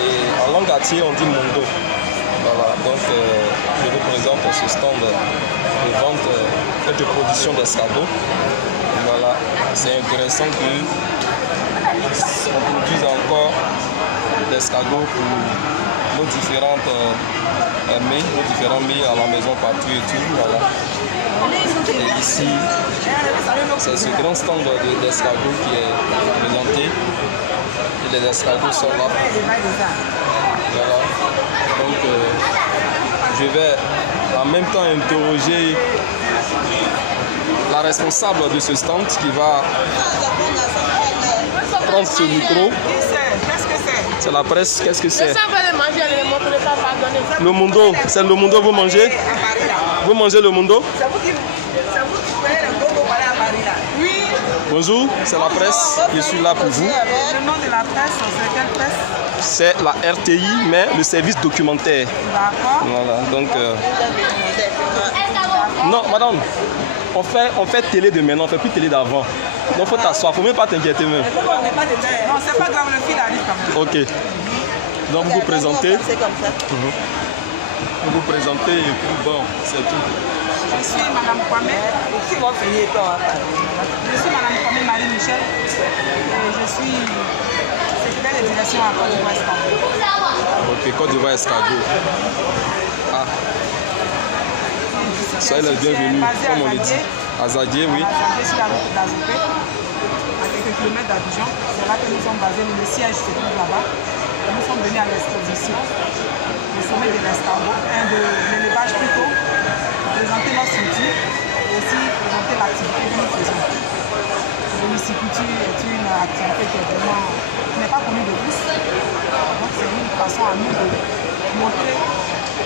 Et en langue Atier, on dit mondo. Voilà, donc je vous présente ce stand de vente et de production d'escargot. Voilà, c'est intéressant qu'on produise encore d'escargot pour nos différentes mets à la maison partout et tout. Voilà. Et ici, c'est ce grand stand d'escargot qui est présenté. Et les escargots sont là. Voilà. Donc, je vais en même temps interroger la responsable de ce stand qui va prendre ce micro. Qu'est-ce que c'est? C'est la presse, qu'est-ce que c'est? Le mundo, c'est le mundo vous mangez? Vous mangez le mundo? C'est vous qui payez le gogo pour aller à Paris là? Oui. Bonjour, c'est la presse, je suis là pour vous. Le nom de la presse, c'est quelle presse? C'est la RTI, mais le service documentaire. D'accord. Voilà, donc... Non, madame, on fait télé de maintenant, on ne fait plus télé d'avant. Donc il faut t'asseoir, il ne faut même pas t'inquiéter même. Non, c'est pas grave, le fil arrive quand même. Ok. Donc vous vous présentez. Vous vous présentez et puis bon, c'est tout. Je suis Madame Kwame. Je suis Madame Kwame Marie-Michel. Je suis secrétaire de direction à Côte d'Ivoire Escargot. Ok, Côte d'Ivoire Escargot. Ah. Soyez le bienvenu, comme on le dit. À Zadier, oui. Je suis la route d'Azopé, à quelques kilomètres d'Abidjan. C'est là que nous sommes basés. Le siège se trouve là-bas. Nous sommes venus à l'exposition, le sommet de l'escargot, de l'élevage plutôt, présenter notre structure et aussi présenter l'activité que nous faisons. L'homiciculture est une activité qui n'est pas connue de tous. Donc c'est une façon à nous de montrer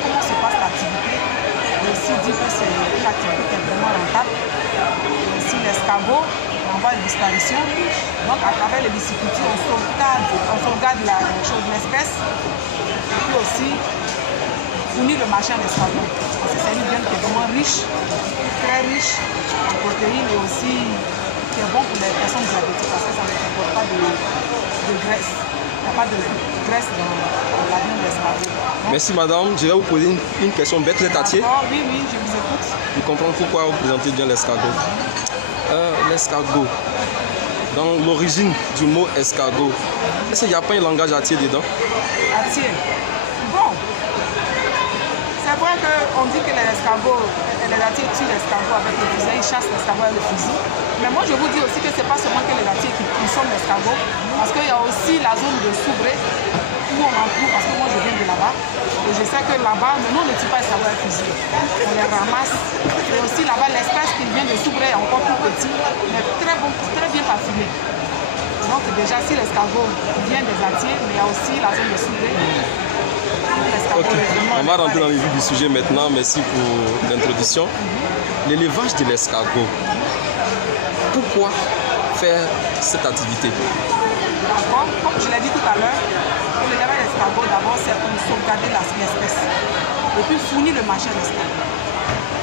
comment se passe l'activité et aussi dire que c'est une activité qui est vraiment rentable. Et aussi l'escargot en voie de disparition. Donc à travers les piscicultures, on sauvegarde la chose de l'espèce et puis aussi fournir le marché en escargot. Parce que c'est une viande qui est vraiment riche, très riche en protéines et aussi qui est bon pour les personnes diabétiques parce que ça ne comporte pas de graisse. Il n'y a pas de graisse dans la viande d'escargot. Merci madame, je vais vous poser une question bête, vous êtes Atier? Oui, oui, je vous écoute. Je comprends pourquoi vous présentez bien l'escargot. L'escargot, dans l'origine du mot escargot, est-ce qu'il n'y a pas un langage Atier dedans? Atier. Bon, c'est vrai qu'on dit que les Atiers tuent l'escargot avec le fusil, ils chassent l'escargot avec le fusil. Mais moi je vous dis aussi que ce n'est pas seulement que les Atiers qui consomment l'escargot, parce qu'il y a aussi la zone de Soubré où où on en trouve, parce que moi je viens de là-bas, et je sais que là-bas, nous on ne tue pas les escargots à fusil, on les ramasse. Et aussi là-bas, l'espèce qui vient de Soubré est encore plus petit, mais très bon, très bien parfumé. Donc déjà, si l'escargot vient des Atiers, mais il y a aussi la zone de Soubré. Okay. On va rentrer dans le vif du sujet maintenant. Merci pour l'introduction. L'élevage de l'escargot. Pourquoi faire cette activité? Comme je l'ai dit tout à l'heure, pour l'élevage d'escargot, d'abord c'est pour sauvegarder l'espèce et puis fournir le marché d'escargot.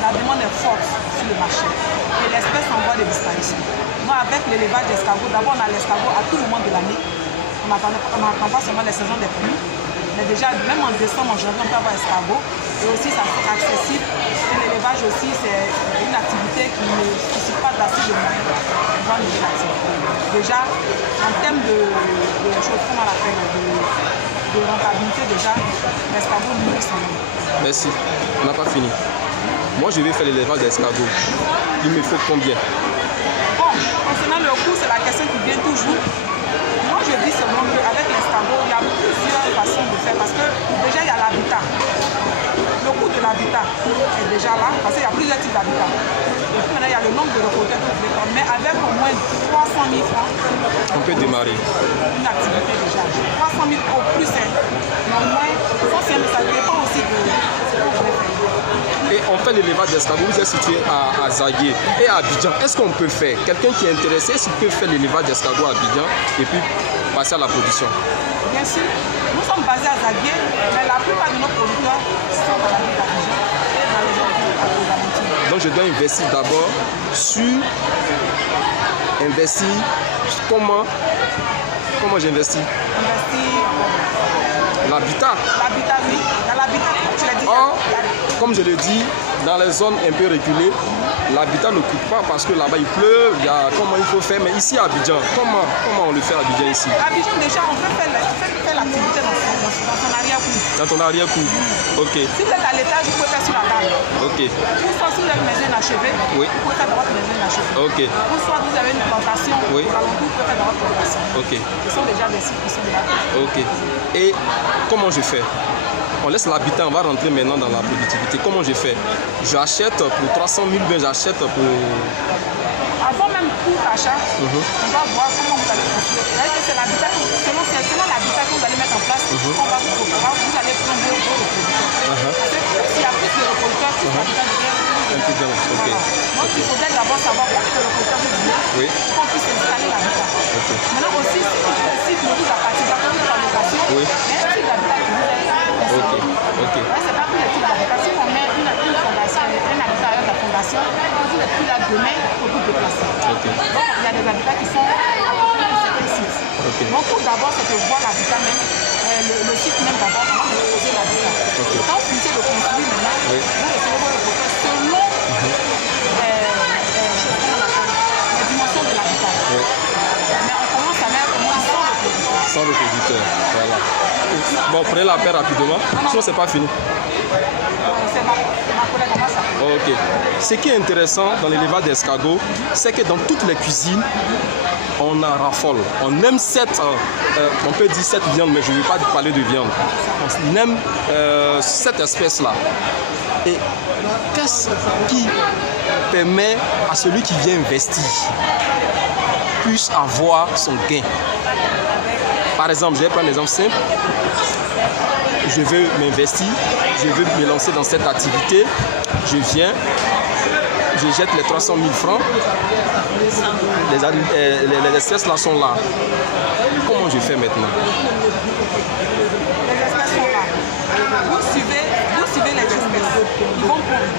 La demande est forte sur le marché et l'espèce en voie de disparition. Nous, avec l'élevage d'escargot, d'abord on a l'escargot à tout moment de l'année. On n'attend pas seulement les saisons des pluies, mais déjà même en décembre, en janvier, on peut avoir escargot. Et aussi, ça c'est accessible. Et l'élevage aussi, c'est une activité qui ne suscite pas d'assez de moyens pour pouvoir mener l'activité. Déjà, en termes de choses, comment on l'appelle, de rentabilité, déjà, l'escargot nourrit son nom. Merci. On n'a pas fini. Moi, je vais faire l'élevage d'escargot. Il me faut combien? Bon, concernant le coût, c'est la question qui vient toujours. Moi, je dis seulement qu'avec l'escargot, il y a plusieurs façons de faire parce que déjà, il y a l'habitat. Le coût de l'habitat est déjà là parce qu'il y a plusieurs types d'habitat. Et puis maintenant, il y a le nombre de récolteurs que vous pouvez prendre. Mais avec au moins 300 000 francs, on peut démarrer une activité déjà. 300 000 au plus, mais au moins, ça dépend aussi de ce que vous voulez faire. Et on fait l'élevage d'escargot, vous êtes situé à Zaguié et à Abidjan. Est-ce qu'on peut faire, quelqu'un qui est intéressé, est-ce qu'il peut faire l'élevage d'escargot à Abidjan et puis passer à la production? Bien sûr, nous sommes basés à Zaguié, mais la plupart de nos producteurs sont dans la ville d'Abidjan et dans les autres villes. Donc je dois investir d'abord sur comment j'investis? L'habitat. L'habitat, oui. Dans l'habitat, tu l'as dit. Or, comme je l'ai dit, dans les zones un peu reculées, l'habitat ne coûte pas parce que là-bas il pleut, il y a comment il faut faire. Mais ici à Abidjan, comment on le fait à Abidjan ici? À Abidjan, déjà, on peut faire l'activité dans son arrière-cour. Dans ton arrière-cour? Ok. Si vous êtes à l'étage, vous pouvez faire sur la table. Ok. Ou soit si vous avez une maison inachevée, oui, vous pouvez faire dans votre maison inachevée. Ok. Ou soit vous avez une plantation, oui, vous pouvez faire dans votre plantation. Ok. Ce sont déjà des sites qui sont là. Ok. Et comment je fais? On laisse l'habitat, on va rentrer maintenant dans la productivité. Comment je fais? J'achète pour 300 000, bien j'achète pour... Avant même tout achat, on va voir comment vous allez construire. C'est l'habitat, selon l'habitat que vous allez mettre en place, vous allez prendre vos reproducteurs. Parce que s'il y a plus de reproducteurs, plus l'habitat devient... Ok. Donc il faudrait d'abord savoir combien de reproducteurs vous voulez pour qu'on puisse installer l'habitat. Maintenant aussi, si vous vous appartient à la location, il y a un type d'habitat qui vous est... Ok. C'est pas tous les types d'habitat. Si on met une fondation, un habitat avec la fondation, vous n'êtes plus là demain pour vous déplacer. Donc il y a des habitats qui sont à côté de certains sites. Donc tout d'abord, c'est de voir l'habitat même, le site même d'abord, avant de poser l'habitat. Quand vous finissez de construire maintenant, vous recevez vos reportages selon les dimensions de l'habitat. Mais on commence à mettre au moins 100 reproducteurs. 100 reproducteurs, voilà. Bon, prenez la paire rapidement, sinon c'est pas fini. C'est ma collègue, comment ça? Ok. Ce qui est intéressant dans l'élevage d'escargot, c'est que dans toutes les cuisines, on en raffole. On aime on peut dire cette viande, mais je ne vais pas parler de viande. On aime cette espèce-là. Et qu'est-ce qui permet à celui qui vient investir puisse avoir son gain? Par exemple, je vais prendre un exemple simple. Je veux m'investir, je veux me lancer dans cette activité. Je viens, je jette les 300 000 francs. Les espèces là sont là. Comment je fais maintenant? Les espèces sont là. Vous suivez les espèces. Ils vont prendre.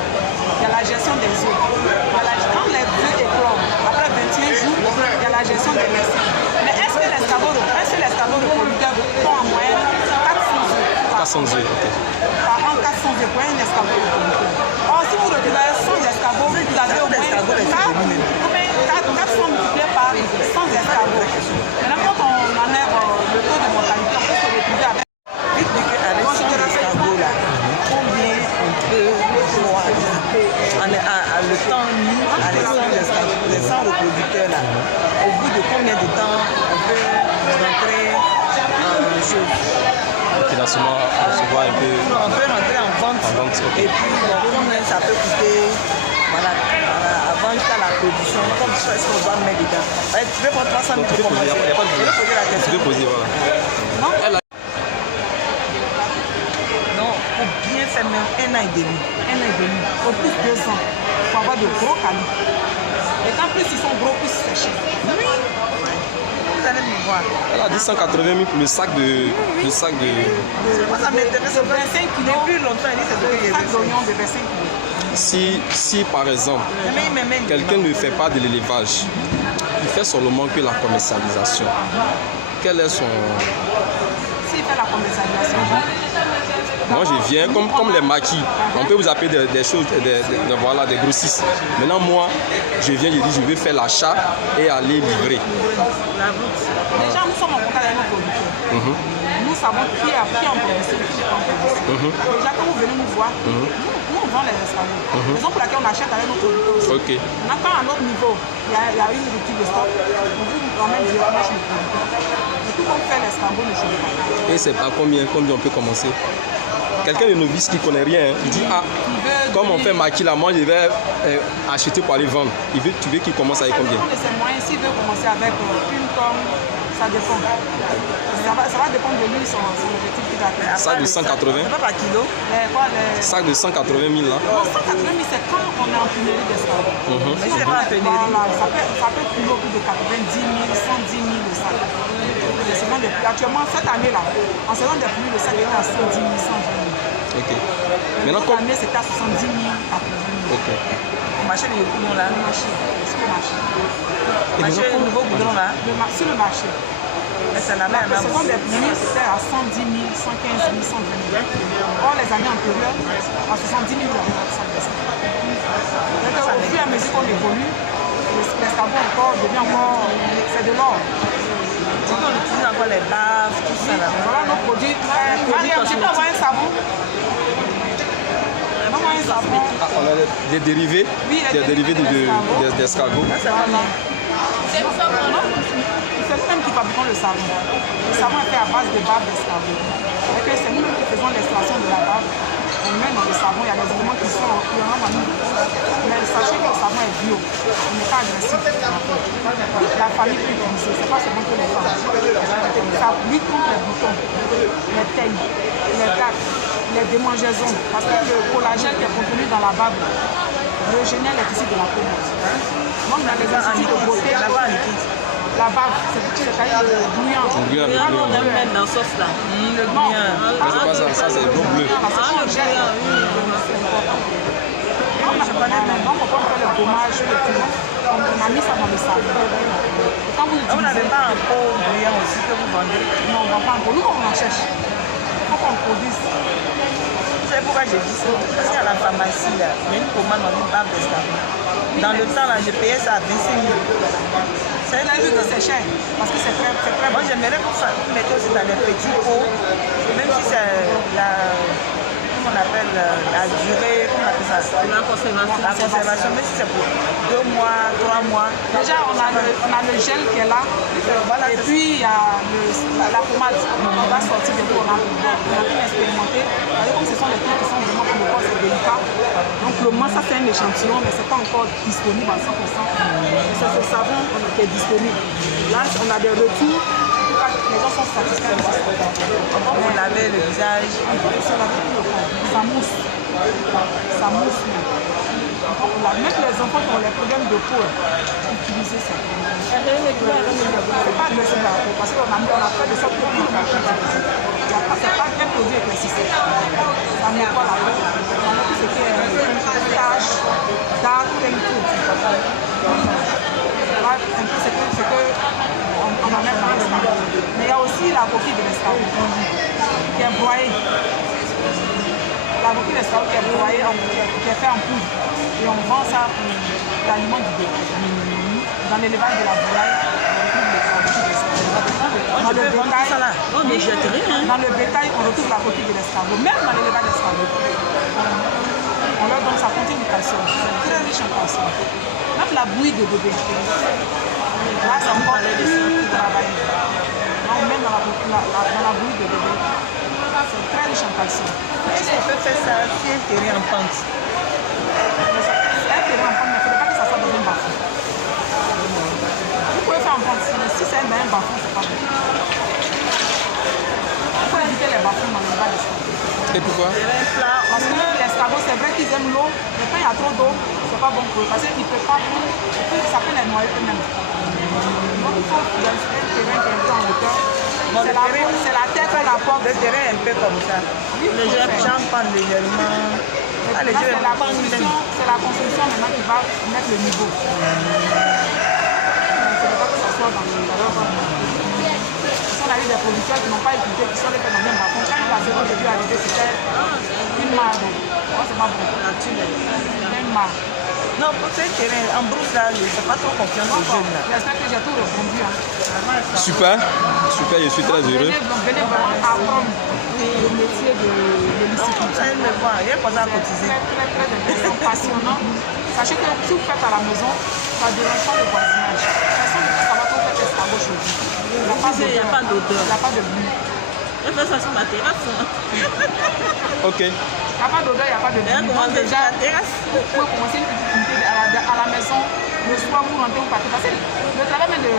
Il y a la gestion des œufs. Quand les œufs éclorent, après 21 jours, il y a la gestion des naissances. Mais est-ce que l'escargot reproducteur font en moyenne 400 œufs? 400 œufs, ok. Par an, 400 œufs pour un escargot reproducteur. Or, si vous retrouvez 100 escargots, vous avez au moins 400 multipliés par 100 escargots. Maintenant, quand on enlève le taux de mortalité, on peut se retrouver avec... Combien on peut le temps mis à les 100 reproducteurs là, au bout de combien de temps on peut rentrer en jeu? financement, on se voit un peu. On peut rentrer en vente. Okay. Et puis, combien ça peut coûter voilà, avant jusqu'à la production. Comme ça, est-ce qu'on doit mettre dedans? Tu veux prendre 300 000 pour commencer. Il n'y a pas de problème. Poser la question. Tu peux poser, voilà. Non, non, pour bien faire même 1 an et demi. 1 an et demi. Au plus 2 ans. Il faut avoir de gros calibres. Et quand plus ils sont gros, plus c'est cher. Oui. Vous allez me voir. Elle a dit 180 000 pour le sac de... Le sac de... Moi, ça m'intéresse. 25 kilos. Plus longtemps, elle dit c'est ce que j'ai vu. Sac d'oignon de 25 kilos. Si par exemple, quelqu'un ne fait pas de l'élevage, il fait seulement que la commercialisation, quel est son... S'il fait la commercialisation, Moi je viens comme les maquis, on peut vous appeler des choses, voilà, des grossistes. Maintenant moi, je viens, je dis je vais faire l'achat et aller livrer. Déjà nous sommes en contact avec nos producteurs. Nous savons qui a pris en production, qui en production. Déjà quand vous venez nous voir, nous on vend les escargots. Raison pour laquelle on achète avec nos producteurs. Okay. Maintenant quand à notre niveau, il y a une rupture de stock, on vous ramène directement chez les producteurs. Et tout comme fait l'escargot, ne change pas. Et c'est à combien on peut commencer? Quelqu'un de novice qui ne connaît rien, il dit ah, comme on fait maquis là, moi je vais acheter pour aller vendre. Tu veux qu'il commence avec combien? Ça dépend de ses moyens. S'il veut commencer avec une tonne, ça dépend. Ça va dépendre de lui, son objectif qu'il va faire. Sac de 180? C'est pas par kilo? Sac de 180 000 là? Non, 180 000 c'est quand on est en pénurie d'escargots. Mais c'est pas en pénurie. Voilà, ça peut couler au bout de 90 000, 110 000 le sac. Actuellement, cette année-là, en saison des pluies, le sac était à 110 000, 120 000. Ok. Maintenant, cette année, c'était à 70 000, 80 000. Ok. On marché les goudrons là? Le marché. Sur le marché. On marché le nouveau goudron là? Sur le marché. Mais c'est la même. La saison des pluies, c'était à 110 000, 115 000, 120 000. Or, les années antérieures, à 70 000, il y avait le sac d'escargot. Au fur et à mesure qu'on évolue, l'escargot encore devient encore. C'est de l'or. Donc on utilise encore les baves, tout ça là. Voilà nos produits. Mariam, tu peux avoir un savon? Un savon. Ah, on a des dérivés? Oui, des dérivés d'escargot. C'est nous-mêmes qui fabriquons le savon. Le savon est fait à base de bave d'escargot. C'est nous-mêmes qui faisons l'extraction de la bave. On met dans le savon, il y a des éléments qui sont en nous. Mais sachez que le savon est bio. Il n'est pas agressif. La famille peut utiliser, ce n'est pas seulement que les femmes. Ça lutte contre les boutons, les teignes, les gattes, les démangeaisons. Parce que le collagène qui est contenu dans la bave régénère les tissus de la peau. Donc dans les instituts de beauté, la bave, c'est le bouillon. On aime mettre dans la sauce là. Le bouillon. C'est pas ça, ça c'est le bleu. Donc on peut faire le gommage, le piment, on a mis ça dans le savon. Vous n'avez pas un pot bouillon aussi que vous vendez? Non, on ne vend pas un pot. Nous, on en cherche. Il faut qu'on produise. Vous savez pourquoi j'ai dit ça? Parce qu'à la pharmacie, là, il y a une commande dans une bave d'escargot. Dans le temps, là, je payais ça à 25 000. C'est là vu que c'est cher, parce que c'est très bon. Moi, j'aimerais que vous mettez aussi dans les petits pots, même si c'est la... on appelle la durée, comment on appelle ça? La conservation. La conservation, mais si c'est pour 2 mois, 3 mois. Déjà, on a le gel qui est là. Voilà, et puis, il y a la pommade. On va sortir des pots, on a pu expérimenter. Comme ce sont des trucs qui sont vraiment pour le corps, c'est délicat. Donc, le moment, ça, c'est un échantillon, mais ce n'est pas encore disponible à 100%. C'est ce savon qui est disponible. Là, on a des retours. Les gens sont satisfaits de ça. Comment vous lavez le visage? Ça mousse. Ça mousse. Même les enfants qui ont les problèmes de peau, utilisez ça. C'est pas agressif à la peau parce qu'on a fait de sorte que tout le monde peut utiliser. C'est pas un produit éclaircissant. Ça nettoie la peau. Ça nettoie tout ce qui est taches, dark, tank, tout. C'est que on en met dans l'escargot. Mais il y a aussi la coquille de l'escargot qui est broyée. La coquille de l'escargot qui est broyée, qui est faite en poudre. Et on vend ça pour l'aliment du bétail. Dans l'élevage de la volaille, on retrouve la coquille de l'escargot. Dans le bétail, on retrouve la coquille de l'escargot. Même dans l'élevage d'escargot. On leur donne, ça contient du calcium. C'est très riche en calcium. Même la bouillie de bébé. Là, c'est encore plus travaillé. Donc, même dans la bouillie de bébé. C'est très riche en calcium. Est-ce qu'on peut faire ça si un terrain en pente? Un terrain en pente, mais il ne faudrait pas que ça soit dans un bas-fond. Vous pouvez faire en pente, mais si c'est dans un bas-fond, c'est pas bon. Il faut éviter les bas-fonds dans le bas d'escargot. Et pourquoi? Parce que l'escargot, c'est vrai qu'ils aiment l'eau, mais quand il y a trop d'eau, c'est pas bon pour eux. Parce qu'ils ne peuvent pas prendre, ça peut les noyer eux-mêmes. Donc il faut dans un terrain qui est un peu en hauteur. C'est la tête qu'on apporte. Le terrain est un peu comme ça. Oui, les gens pendent légèrement. C'est la construction maintenant qui va mettre le niveau. Il ne faudrait pas que ça soit dans le... On a eu des producteurs qui n'ont pas écouté, qui sont les faits dans un bas-fond. Quand la saison de début arrivée, c'était une marge. Moi, c'est pas bon. Une marge. Non, pour ce terrain, en brousse, là, je ne fais pas trop confiance aux jeunes. J'espère que j'ai tout répondu. Super, super, je suis très heureux. Venez vraiment apprendre le métier de l'héliciculture. Ça, me voit, il y a pas à cotiser. Très intéressant, passionnant. Sachez que si vous faites à la maison, ça ne dérange pas le voisinage. Personne ne peut savoir qu'on fait l'escargot chez vous. Il n'y a pas d'odeur. Il n'y a pas de bruit. Je fais ça sur ma terrasse. Ok. Il n'y a pas d'odeur, il n'y a pas de bruit. Donc déjà, vous pouvez commencer une petite unité à la maison. Le soir, vous rentrez, vous partez. Parce que le travail de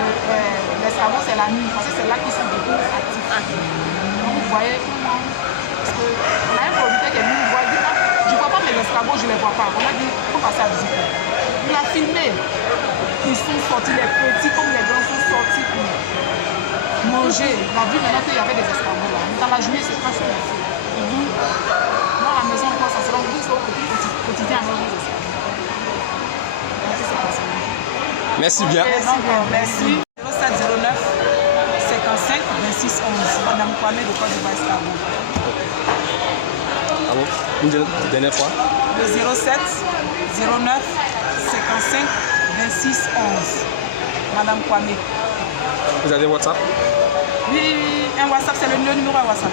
l'escargot, c'est la nuit. Parce que c'est là qu'ils sont beaucoup actifs. Donc vous voyez comment... Parce qu'on a un producteur qui est venu nous voir, il dit, je ne vois pas mes escargots, je ne les vois pas. On a dit, il faut passer à visiter. Il a filmé. Ils sont sortis, les petits comme les grands sont sortis pour manger. On a vu maintenant qu'il y avait des escargots là. Dans la journée, c'est pas sur les feux. Dans la maison, ça se rend plus au quotidien avec les escargots. Merci bien. Merci. 0709 55 26 11. Madame Kwame de Côte d'Ivoire Escargot. Ah bon? Une dernière fois? Le 07 09 55 26 11. Madame Kwame. Vous avez WhatsApp? Oui, un WhatsApp, c'est le numéro à WhatsApp.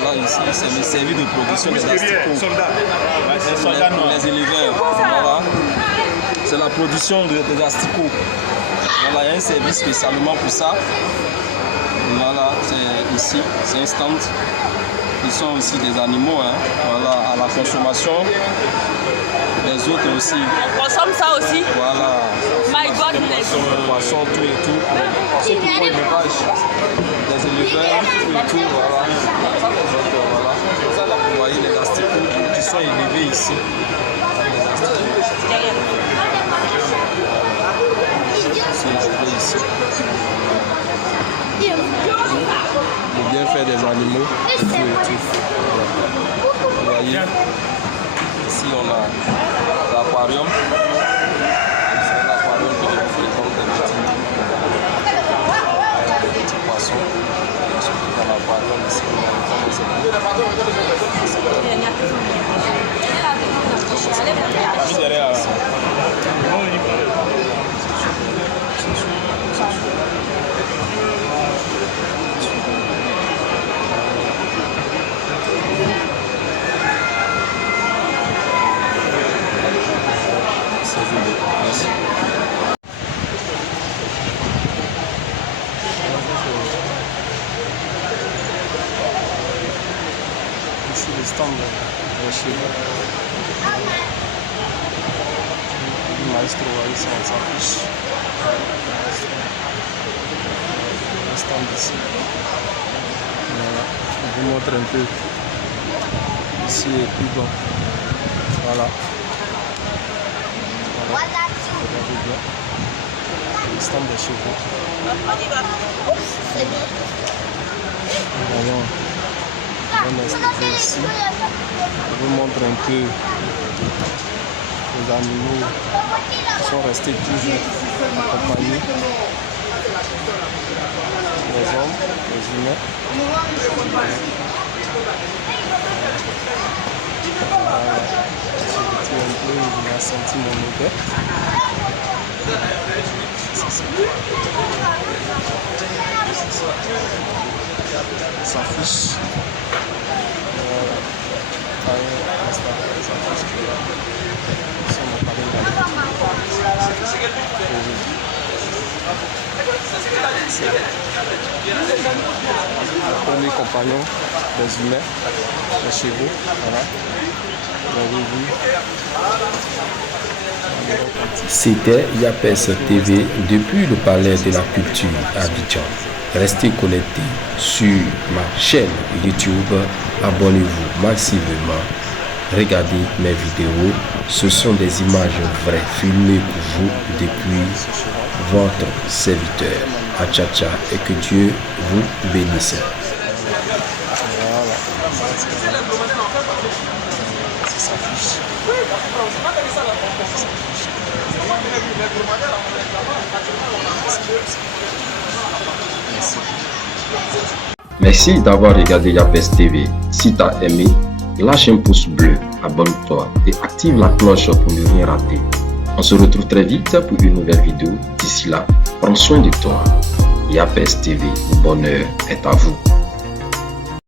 Voilà, ici, c'est le service de production des asticots. Les éleveurs. Voilà. C'est la production des asticots. Voilà, il y a un service spécialement pour ça. Voilà, c'est ici, c'est un stand. Ils sont aussi des animaux, hein. Voilà, à la consommation. Les autres aussi. On consomme ça aussi. Voilà. My God, les poissons, tout et tout. Les poissons pour l'élevage. Les éleveurs, tout et tout. Voilà. Donc, voilà. Là, vous voyez les asticots qui sont élevés ici. Ici. Le bienfait des animaux. Tout et tout. Vous voyez. Ici, on a l'aquarium. C'est l'aquarium que je fréquente des petits poissons. Dans l'aquarium, ici, ici le stand chez vous. Le maestro, ils sont en s'affiche. le stand ici. Voilà, je vous montre un peu. Ici est plus grand. Voilà. Regardez bien. Le stand des chevaux. Voilà. On va installer ici. Je vous montre un peu les animaux qui sont restés toujours accompagnés. Les hommes, les humains. Voilà. Je retire un peu, il a senti mon odeur. Ça fiche. Le premier compagnon des humains, les chevaux, voilà. Vous avez vu. C'était Yapes TV depuis le Palais de la Culture à Abidjan. Restez connectés sur ma chaîne YouTube. Abonnez-vous massivement. Regardez mes vidéos. Ce sont des images vraies filmées pour vous depuis votre serviteur. Achacha et que Dieu vous bénisse. Merci d'avoir regardé Yapes TV. Si tu as aimé, lâche un pouce bleu, abonne-toi et active la cloche pour ne rien rater. On se retrouve très vite pour une nouvelle vidéo. D'ici là, prends soin de toi. Yapes TV, le bonheur est à vous.